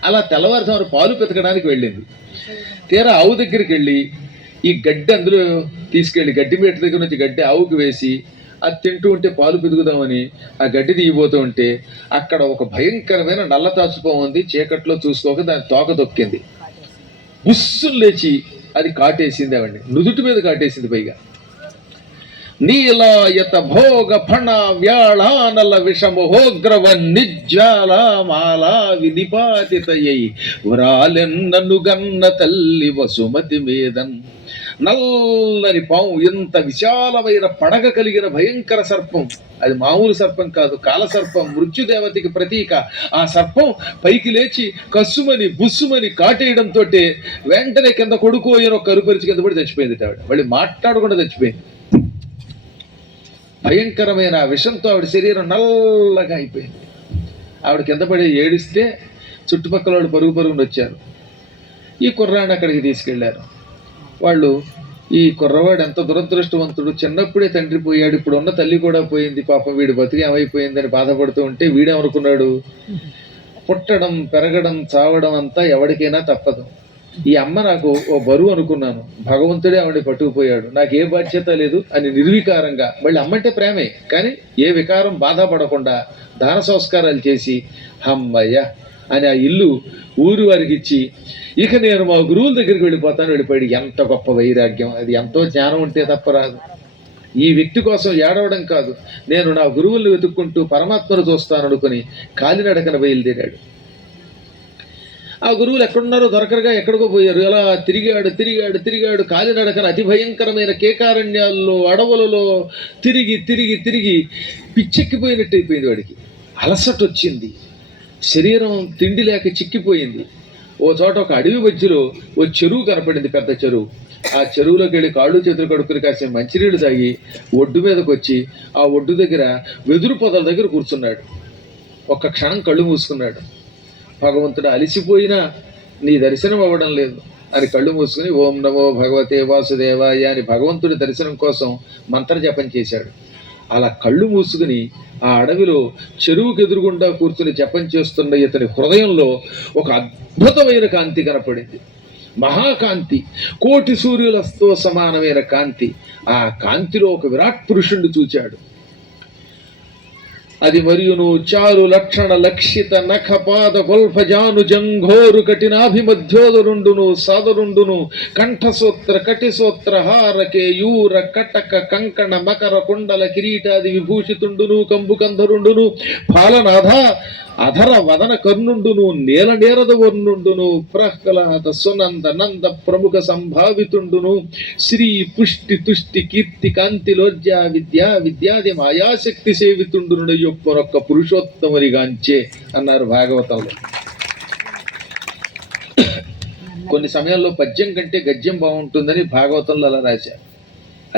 అలా తెల్లవారుజామున పాలు పెతకడానికి వెళ్ళింది. తీరా ఆవు దగ్గరికి వెళ్ళి ఈ గడ్డి అందులో తీసుకెళ్ళి గడ్డి మేట దగ్గర నుంచి గడ్డి ఆవుకి వేసి అది తింటూ ఉంటే పాలు పెరుగుదామని ఆ గడ్డి తీయబోతూ ఉంటే అక్కడ ఒక భయంకరమైన నల్ల తాచుపాము ఉంది. చీకట్లో చూసుకోక దాని తోక దొక్కింది. బుస్సులు లేచి అది కాటేసింది, ఆవిడ్ని నుదుటి మీద కాటేసింది. పైగా నీలాయత భోగ ఫణ వ్యాళానల విషమోగ్రవ నిజ్జాల మాలా వినిపాతితయ్యై వ్రాలెన్నను గన్న తల్లి వసుమతి మీదన్. నల్లని పాము, ఎంత విశాలమైన పడగ కలిగిన భయంకర సర్పం. అది మామూలు సర్పం కాదు, కాలసర్పం, మృత్యుదేవతకి ప్రతీక. ఆ సర్పం పైకి లేచి కస్సుమని బుస్సుమని కాటేయడంతో వెంటనే కింద కొడుకు అని ఒక కరుపరిచి కింద పడి చచ్చిపోయింది. ఆవిడ మళ్ళీ మాట్లాడకుండా చచ్చిపోయింది. భయంకరమైన విషంతో ఆవిడ శరీరం నల్లగా అయిపోయింది. ఆవిడ కింద పడి ఏడిస్తే చుట్టుపక్కల వాళ్ళు పరుగున వచ్చారు. ఈ కుర్రాన్ని అక్కడికి తీసుకెళ్లారు. వాళ్ళు ఈ కుర్రవాడు ఎంత దురదృష్టవంతుడు, చిన్నప్పుడే తండ్రి పోయాడు, ఇప్పుడు ఉన్న తల్లి కూడా పోయింది, పాపం వీడు బతికి ఏమైపోయిందని బాధపడుతూ ఉంటే వీడేమనుకున్నాడు, పుట్టడం పెరగడం చావడం అంతా ఎవరికైనా తప్పదు. ఈ అమ్మ నాకు ఓ బరువు అనుకున్నాను, భగవంతుడే ఆవిడ పట్టుకుపోయాడు, నాకు ఏ బాధ్యత లేదు అని నిర్వికారంగా, మళ్ళీ అమ్మంటే ప్రేమే కానీ ఏ వికారం బాధపడకుండా దాన సంస్కారాలు చేసి అమ్మయ్య అని ఆ ఇల్లు ఊరి వారికి ఇచ్చి ఇక నేను మా గురువుల దగ్గరికి వెళ్ళిపోయాడు. ఎంత గొప్ప వైరాగ్యం! అది ఎంతో జ్ఞానం ఉంటే తప్ప రాదు. ఈ వ్యక్తి కోసం ఏడవడం కాదు, నేను నా గురువుల్ని వెతుక్కుంటూ పరమాత్మను చూస్తాను అనుకుని కాలినడకన బయలుదేరాడు. ఆ గురువులు ఎక్కడున్నారో దొరకరుగా ఎక్కడికో పోయారు. ఎలా తిరిగాడు కాలినడకన అతి భయంకరమైన కేకారణ్యాల్లో, అడవులలో తిరిగి పిచ్చెక్కిపోయినట్టు అయిపోయింది. వాడికి అలసట వచ్చింది, శరీరం తిండి లేక చిక్కిపోయింది. ఓ చోట ఒక అడవి మధ్యలో ఓ చెరువు కనపడింది, పెద్ద చెరువు. ఆ చెరువులోకి వెళ్ళి కాళ్ళు చేతులు కడుక్కుని కాసే మంచినీళ్ళు తాగి ఒడ్డు మీదకి వచ్చి ఆ ఒడ్డు దగ్గర వెదురు పొదల దగ్గర కూర్చున్నాడు. ఒక్క క్షణం కళ్ళు మూసుకున్నాడు. భగవంతుడు అలిసిపోయినా నీ దర్శనం అవ్వడం లేదు అని కళ్ళు మూసుకుని ఓం నమో భగవతే వాసుదేవాయ అని భగవంతుడి దర్శనం కోసం మంత్రజపం చేశాడు. అలా కళ్ళు మూసుకుని ఆ అడవిలో చెరువుకు ఎదురుగుండా కూర్చుని జపం చేస్తున్న ఇతని హృదయంలో ఒక అద్భుతమైన కాంతి కనపడింది. మహాకాంతి, కోటి సూర్యులతో సమానమైన కాంతి. ఆ కాంతిలో ఒక విరాట్ పురుషుణ్ణి చూచాడు. అది మరియును చారు లక్షణ లక్షిత నఖపాద గొల్ఫజాను జంఘోరు కఠినాభిమధ్యోదరుండును సాదరుండును కంఠసూత్ర కటిసూత్ర హార కేయూర కటక కంకణ మకర కుండల కిరీటాది విభూషితుండును కంబుకంధరుండును పాలనాథ అధర వదన కర్ణుండును నేల నేరద వర్ణుండును ప్రహ్లాద సునంద నంద ప్రముఖ సంభావితుండును శ్రీ పుష్టి తుష్టి కీర్తి కాంతిలోర్జా విద్యా విద్యాది మాయాశక్తి సేవితుండును యొక్కనొక్క పురుషోత్తమునిగాంచే అన్నారు భాగవతంలో. కొన్ని సమయాల్లో పద్యం కంటే గద్యం బాగుంటుందని భాగవతంలో అలా రాశారు.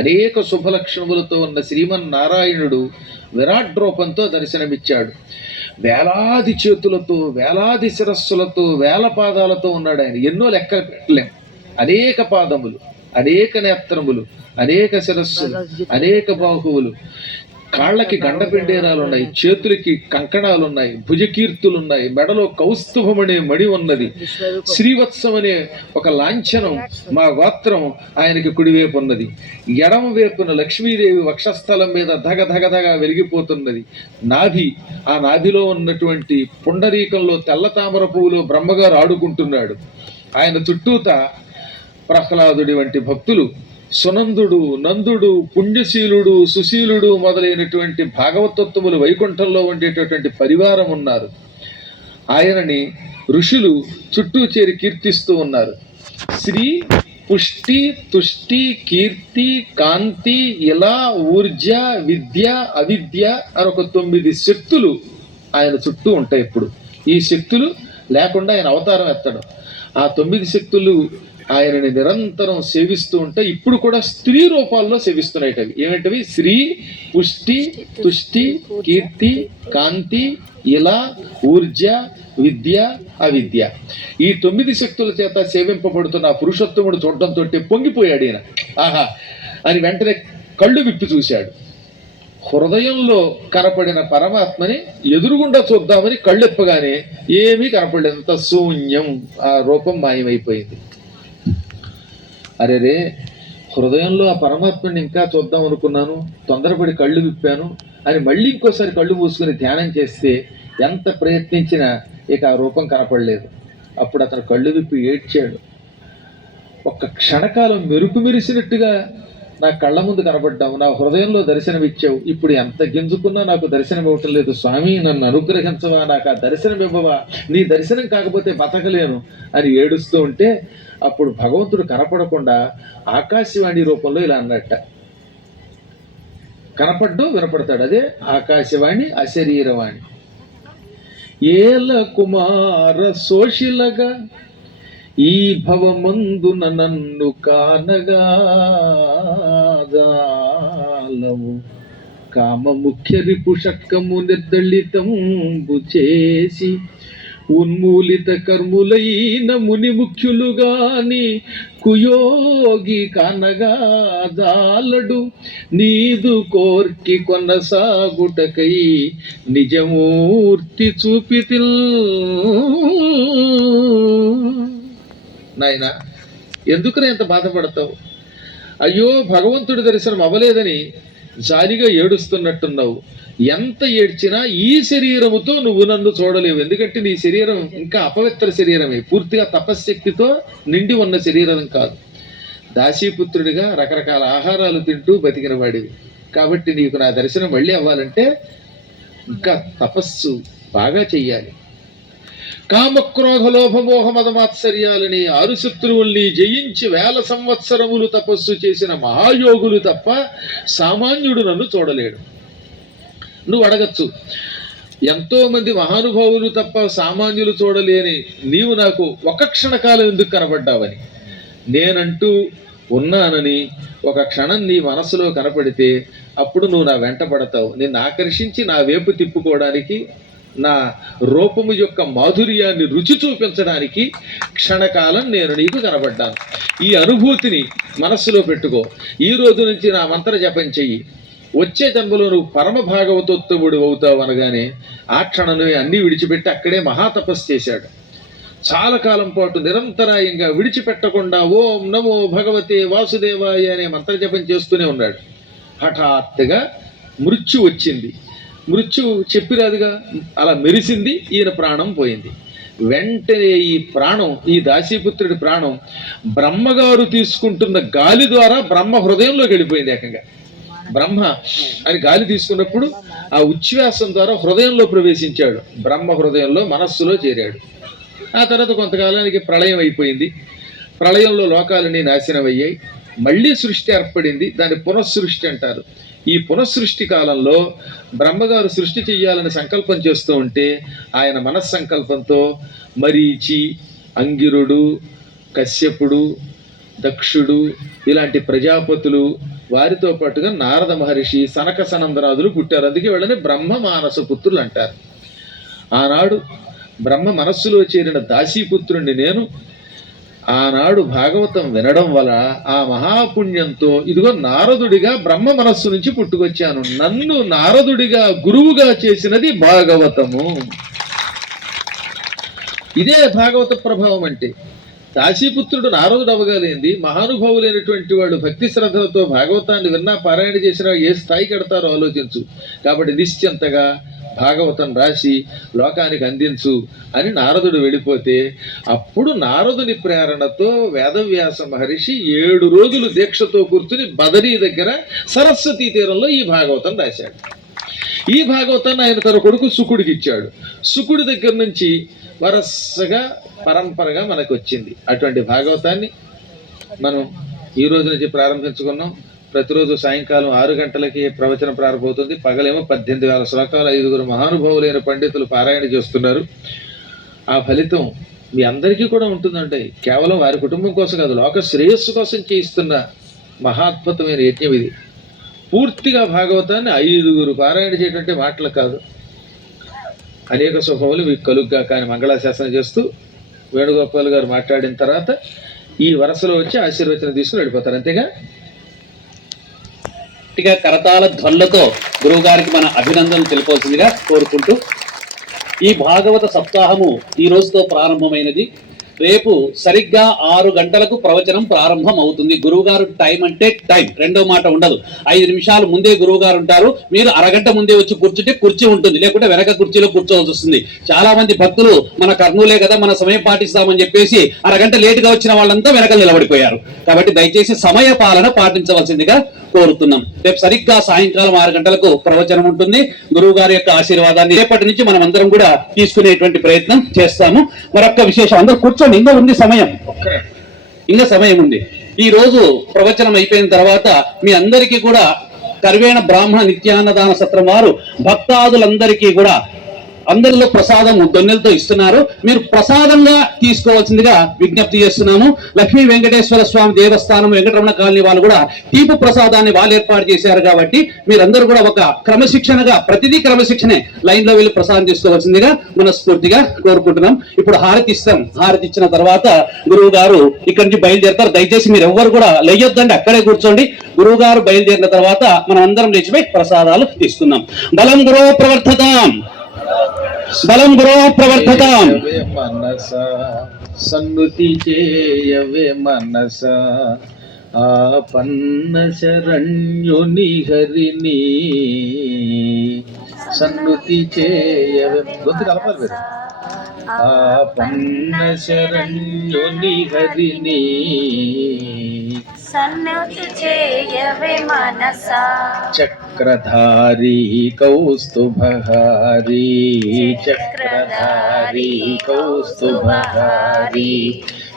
అనేక శుభలక్షణములతో ఉన్న శ్రీమన్నారాయణుడు విరాట్ రూపంతో దర్శనమిచ్చాడు. వేలాది చేతులతో, వేలాది శిరస్సులతో, వేల పాదాలతో ఉన్నాడు ఆయన. ఎన్నో లెక్క పెట్టలేం. అనేక పాదములు, అనేక నేత్రములు, అనేక శిరస్సులు, అనేక బాహువులు, కాళ్ళకి గండపెండేరాలు ఉన్నాయి, చేతులకి కంకణాలు ఉన్నాయి, భుజకీర్తులు ఉన్నాయి, మెడలో కౌస్తుభం అనే మడి ఉన్నది, శ్రీవత్సం అనే ఒక లాంఛనం మా గోత్రం ఆయనకి కుడివైపు ఉన్నది. ఎడమ వైపున లక్ష్మీదేవి వక్షస్థలం మీద ధగ ధగ ధగ వెలిగిపోతున్నది. నాభి, ఆ నాభిలో ఉన్నటువంటి పుండరీకంలో తెల్ల తామర పువ్వులో బ్రహ్మగారు ఆడుకుంటున్నాడు. ఆయన చుట్టూత ప్రహ్లాదుడి వంటి భక్తులు, సునందుడు, నందుడు, పుణ్యశీలుడు, సుశీలుడు మొదలైనటువంటి భాగవతత్వములు వైకుంఠంలో ఉండేటటువంటి పరివారం ఉన్నారు. ఆయనని ఋషులు చుట్టూ చేరి కీర్తిస్తూ ఉన్నారు. శ్రీ పుష్టి తుష్టి కీర్తి కాంతి ఇలా ఊర్జ విద్య అవిద్య అని ఒక 9 శక్తులు ఆయన చుట్టూ ఉంటాయి. ఎప్పుడు ఈ శక్తులు లేకుండా ఆయన అవతారం ఎత్తడం. ఆ 9 శక్తులు ఆయనని నిరంతరం సేవిస్తూ ఉంటే ఇప్పుడు కూడా స్త్రీ రూపాల్లో సేవిస్తున్నాయి. అవి ఏమిటవి? శ్రీ పుష్టి తుష్టి కీర్తి కాంతి ఇలా ఊర్జ విద్య అవిద్య. ఈ 9 శక్తుల చేత సేవింపబడుతున్న ఆ పురుషోత్తముడు చూడటంతో పొంగిపోయాడు ఈయన. ఆహా అని వెంటనే కళ్ళు విప్పి చూశాడు. హృదయంలో కనపడిన పరమాత్మని ఎదురుగుండా చూద్దామని కళ్ళెప్పగానే ఏమీ కనపడలేదంత శూన్యం. ఆ రూపం మాయమైపోయింది. అరేరే, హృదయంలో ఆ పరమాత్మని ఇంకా చూద్దాం అనుకున్నాను, తొందరపడి కళ్ళు విప్పాను అని మళ్ళీ ఇంకోసారి కళ్ళు మూసుకుని ధ్యానం చేస్తే ఎంత ప్రయత్నించినా ఇక ఆ రూపం కనపడలేదు. అప్పుడు అతను కళ్ళు విప్పి ఏడ్చాడు. ఒక్క క్షణకాలం మెరుపు మెరిసినట్టుగా నా కళ్ళ ముందు కనపడ్డావు, నా హృదయంలో దర్శనమిచ్చావు. ఇప్పుడు ఎంత గింజుకున్నా నాకు దర్శనం ఇవ్వటం లేదు. స్వామి, నన్ను అనుగ్రహించవా, నాకు ఆ దర్శనం ఇవ్వవా, నీ దర్శనం కాకపోతే బతకలేను అని ఏడుస్తూ ఉంటే అప్పుడు భగవంతుడు కనపడకుండా ఆకాశవాణి రూపంలో ఇలా అన్నట్ట. కనపడ్డు వినపడతాడు, అదే ఆకాశవాణి అశరీరవాణి. ఏల కుమార సోషిలగా ఈ భవమందున నన్ను కానగాదాలవు కామ ముఖ్య రిపుషక్కము నిర్దళితంబు చేసి ఉన్మూలిత కర్ములైన ముని ముఖ్యులుగాని కుయోగి కానగాదాలడు నీదు కోర్కి కొనసాగుటకై నిజమూర్తి చూపితిల్. నాయనా, ఎందుకునే ఎంత బాధపడతావు? అయ్యో, భగవంతుడి దర్శనం అవ్వలేదని జాలిగా ఏడుస్తున్నట్టున్నావు. ఎంత ఏడ్చినా ఈ శరీరముతో నువ్వు నన్ను చూడలేవు. ఎందుకంటే నీ శరీరం ఇంకా అపవిత్ర శరీరమే, పూర్తిగా తపశ్శక్తితో నిండి ఉన్న శరీరం కాదు. దాసీపుత్రుడిగా రకరకాల ఆహారాలు తింటూ బతికిన వాడివి. కాబట్టి నీకు నా దర్శనం మళ్ళీ అవ్వాలంటే ఇంకా తపస్సు బాగా చెయ్యాలి. కామక్రోధ లోభమోహ మదమాత్సర్యాలని 6 శత్రువుల్ని జయించి 1000 సంవత్సరములు తపస్సు చేసిన మహాయోగులు తప్ప సామాన్యుడు నన్ను చూడలేడు. నువ్వు అడగచ్చు, ఎంతో మంది మహానుభావులు తప్ప సామాన్యులు చూడలేని నీవు నాకు ఒక క్షణకాలం ఎందుకు కనబడ్డావని, నేనంటూ ఉన్నానని ఒక క్షణం నీ మనసులో కనపడితే అప్పుడు నువ్వు నా వెంట పడతావు. నిన్ను ఆకర్షించి నా వైపు తిప్పుకోవడానికి, నా రూపము యొక్క మాధుర్యాన్ని రుచి చూపించడానికి క్షణకాలం నేను నీకు కనబడ్డాను. ఈ అనుభూతిని మనస్సులో పెట్టుకో. ఈ రోజు నుంచి నా మంత్ర జపం చెయ్యి. వచ్చే జన్మలో నువ్వు పరమ భాగవతోత్తముడు అవుతావు అనగానే ఆ క్షణమే అన్నీ విడిచిపెట్టి అక్కడే మహాతపస్సు చేశాడు. చాలా కాలం పాటు నిరంతరాయంగా విడిచిపెట్టకుండా ఓం నమో భగవతే వాసుదేవాయ అనే మంత్రజపం చేస్తూనే ఉన్నాడు. హఠాత్తుగా మృత్యు వచ్చింది. మృత్యు చెప్పిరాదుగా అలా మెరిసింది. ఈయన ప్రాణం పోయింది. వెంటనే ఈ ప్రాణం, ఈ దాసీపుత్రుడి ప్రాణం బ్రహ్మగారు తీసుకుంటున్న గాలి ద్వారా బ్రహ్మ హృదయంలోకి వెళ్ళిపోయింది. ఏకంగా బ్రహ్మ అని గాలి తీసుకున్నప్పుడు ఆ ఉచ్ఛ్వాసం ద్వారా హృదయంలో ప్రవేశించాడు. బ్రహ్మ హృదయంలో మనస్సులో చేరాడు. ఆ తర్వాత కొంతకాలానికి ప్రళయం అయిపోయింది. ప్రళయంలో లోకాలన్నీ నాశనం అయ్యాయి. మళ్ళీ సృష్టి ఏర్పడింది. దాన్ని పునఃసృష్టి అంటారు. ఈ పునఃసృష్టి కాలంలో బ్రహ్మగారు సృష్టి చెయ్యాలని సంకల్పం చేస్తూ ఉంటే ఆయన మనస్సంకల్పంతో మరీచి, అంగిరుడు, కశ్యపుడు, దక్షుడు ఇలాంటి ప్రజాపతులు, వారితో పాటుగా నారద మహర్షి, సనక సనందనాదులు పుట్టారు. అందుకే వీళ్ళని బ్రహ్మ మానస పుత్రులు అంటారు. ఆనాడు బ్రహ్మ మనస్సులో చేరిన దాసీపుత్రుణ్ణి నేను ఆనాడు భాగవతం వినడం వల్ల ఆ మహాపుణ్యంతో ఇదిగో నారదుడిగా బ్రహ్మ మనస్సు నుంచి పుట్టుకొచ్చాను. నన్ను నారదుడిగా గురువుగా చేసినది భాగవతము. ఇదే భాగవత ప్రభావం అంటే. దాసీపుత్రుడు నారదుడు అవగాలేంది. మహానుభావులైనటువంటి వాళ్ళు భక్తి శ్రద్ధలతో భాగవతాన్ని విన్నా, పారాయణ చేసినా ఏ స్థాయికి ఎడతారో ఆలోచించు. కాబట్టి నిశ్చింతగా భాగవతం రాసి లోకానికి అందించు అని నారదుడు వెళ్ళిపోతే అప్పుడు నారదుని ప్రేరణతో వేదవ్యాస మహర్షి 7 రోజులు దీక్షతో కూర్చుని బదరీ దగ్గర సరస్వతీ తీరంలో ఈ భాగవతం రాశాడు. ఈ భాగవతాన్ని ఆయన తన కొడుకు శుకుడికి ఇచ్చాడు. శుకుడి దగ్గర నుంచి వరసగా పరంపరగా మనకు వచ్చింది. అటువంటి భాగవతాన్ని మనం ఈ రోజు నుంచి ప్రారంభించుకున్నాం. ప్రతిరోజు సాయంకాలం 6 గంటలకి ప్రవచనం ప్రారంభమవుతుంది. పగలేమో 18,000 శ్లోకాలు 5 మహానుభావులైన పండితులు పారాయణ చేస్తున్నారు. ఆ ఫలితం మీ అందరికీ కూడా ఉంటుందంటే కేవలం వారి కుటుంబం కోసం కాదు, లోక శ్రేయస్సు కోసం చేయిస్తున్న మహాద్భుతమైన యజ్ఞం ఇది. పూర్తిగా భాగవతాన్ని 5 పారాయణ చేయటంటే మాటలు కాదు. అనేక శుభములు మీకు కలుగ్గా కానీ మంగళాశాసనం చేస్తూ వేణుగోపాల్ గారు మాట్లాడిన తర్వాత ఈ వరుసలో వచ్చి ఆశీర్వచనం తీసుకుని వెళ్ళిపోతారు. అంతేగా కరతాళ ధ్వనులతో గురువు గారికి మన అభినందనలు తెలిపవలసిందిగా కోరుకుంటూ, ఈ భాగవత సప్తాహము ఈ రోజుతో ప్రారంభమైనది. రేపు సరిగ్గా 6 గంటలకు ప్రవచనం ప్రారంభం అవుతుంది. గురువు గారు టైం అంటే టైం, రెండో మాట ఉండదు. 5 నిమిషాలు ముందే గురువు గారు ఉంటారు. మీరు అరగంట ముందే వచ్చి కూర్చుంటే కుర్చీ ఉంటుంది, లేకుంటే వెనక కుర్చీలో కూర్చోవలసి వస్తుంది. చాలా మంది భక్తులు మన కర్నూలే కదా, మన సమయం పాటిస్తామని చెప్పేసి అరగంట లేటుగా వచ్చిన వాళ్ళంతా వెనక నిలబడిపోయారు. కాబట్టి దయచేసి సమయ పాలన పాటించవలసిందిగా కోరుతున్నాం. రేపు సరిగ్గా సాయంకాలం 6 గంటలకు ప్రవచనం ఉంటుంది. గురువు గారి యొక్క ఆశీర్వాదాన్ని రేపటి నుంచి మనం అందరం కూడా తీసుకునేటువంటి ప్రయత్నం చేస్తాము. మరొక్క విశేషం, అందరూ కూర్చొని, ఇంకా ఉంది సమయం, ఇంకా సమయం ఉంది. ఈ రోజు ప్రవచనం అయిపోయిన తర్వాత మీ అందరికీ కూడా కర్వేణ బ్రాహ్మణ నిత్యాన్నదాన సత్రం వారు భక్తాదులందరికీ కూడా అందరిలో ప్రసాదం దొన్నెలతో ఇస్తున్నారు. మీరు ప్రసాదంగా తీసుకోవాల్సిందిగా విజ్ఞప్తి చేస్తున్నాము. లక్ష్మీ వెంకటేశ్వర స్వామి దేవస్థానం వెంకటరమణ కాలనీ వాళ్ళు కూడా తీపు ప్రసాదాన్ని వాళ్ళు ఏర్పాటు చేశారు. కాబట్టి మీరందరూ కూడా ఒక క్రమశిక్షణగా, ప్రతిదీ క్రమశిక్షణే లైన్ లో వెళ్ళి ప్రసాదం తీసుకోవాల్సిందిగా మనస్ఫూర్తిగా కోరుకుంటున్నాం. ఇప్పుడు హారతి ఇస్తాం. హారతి ఇచ్చిన తర్వాత గురువు గారు ఇక్కడి నుంచి బయలుదేరుతారు. దయచేసి మీరు ఎవ్వరు కూడా లేయొద్దండి, అక్కడే కూర్చోండి. గురువు గారు బయలుదేరిన తర్వాత మనం అందరం లేచిపోయి ప్రసాదాలు తీసుకుందాం. బలం గురో ప్రవర్ధతాం, బలం గురో ప్రవర్ధతాం. మనస సన్నుతి చేయవే మనస, ఆపన్న శరణ్యుని హరిని సన్నుతి చేయవే. గొంతు కలపాలి మీరు. ఆపన్న శరణ్యుని హరిని సన్నుతి చేయవే మనసా. చక్రధారి కౌస్తుభహారి, చక్రధారి కౌస్తుభహారి,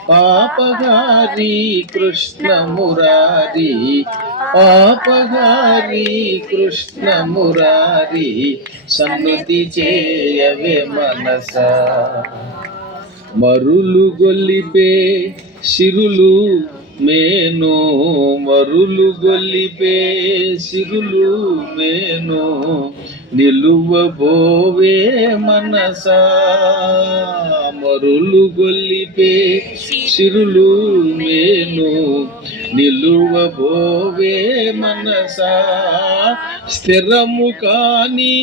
పాపహారి కృష్ణ మురారి, పాపహారి కృష్ణ మురారి, సన్నుతి చేయవే మనస. మరులు గొల్లిపే సిరులు మేను, మరులు గొల్లిపే సిరులు మేను, నిలువబోవే మనస. మరులు గొల్లిపే సిరులు మేను, నిలువబోవే మనస. స్థిరము కాని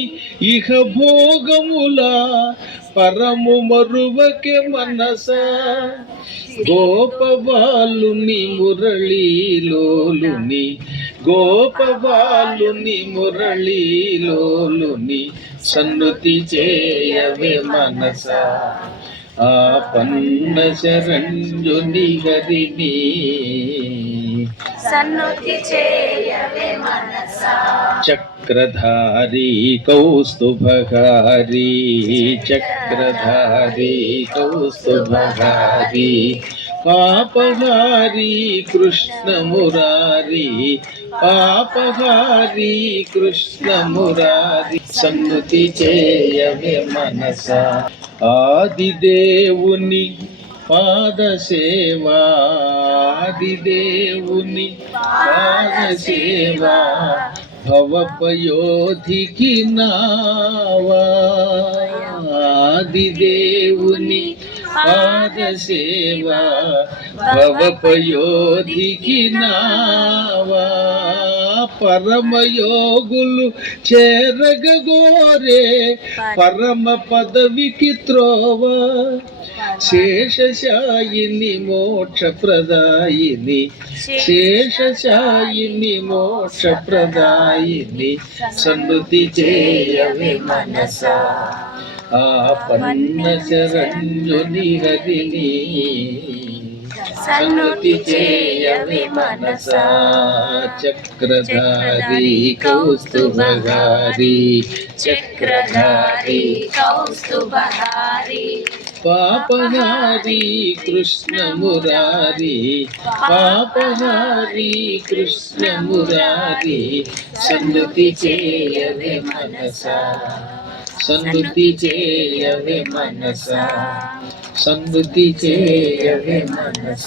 ఇహ భోగముల పరము మరువకే మనస. గోపబాలుని మురళీలోలుని, గోపబాలుని మురళీలోలుని, సన్నుతి చేయవే మనస. ఆపన్న శరణ్యుని హరిని, సన్నుతి చేయవే మనస. చక్రధారి కౌస్తుభహారి, చక్రధారి కౌస్తుభహారి, పాపహారి కృష్ణ మురారి, పాపహారి కృష్ణ మురారి, సన్నుతి చేయవే మనస. ఆదిదేవుని పాదసేవా, ఆదిదేవుని పాదసేవా, భవపయోధికి నావా. ఆదిదేవుని పాదసేవా, భవపయోధికి నావా. పరమయోగులు చేరగోరే పరమ పదవికి త్రోవ, శేషశాయిని మోక్షప్రదాయిని, శేషశాయిని మోక్షప్రదాయిని, సన్నుతి చేయవే మనస. ఆపన్న శరణ్యుని హరిని, సన్నుతి చేయవే మనస. చక్రధారి కౌస్తుభహారి, చక్రధారి కౌస్తుభహారి, పాపహారి కృష్ణ మురారి, పాపహారి కృష్ణ మురారి, సన్నుతి చేయవే మనస. సన్నుతి చేయవే మనస, సన్నుతి చేయవే మనస.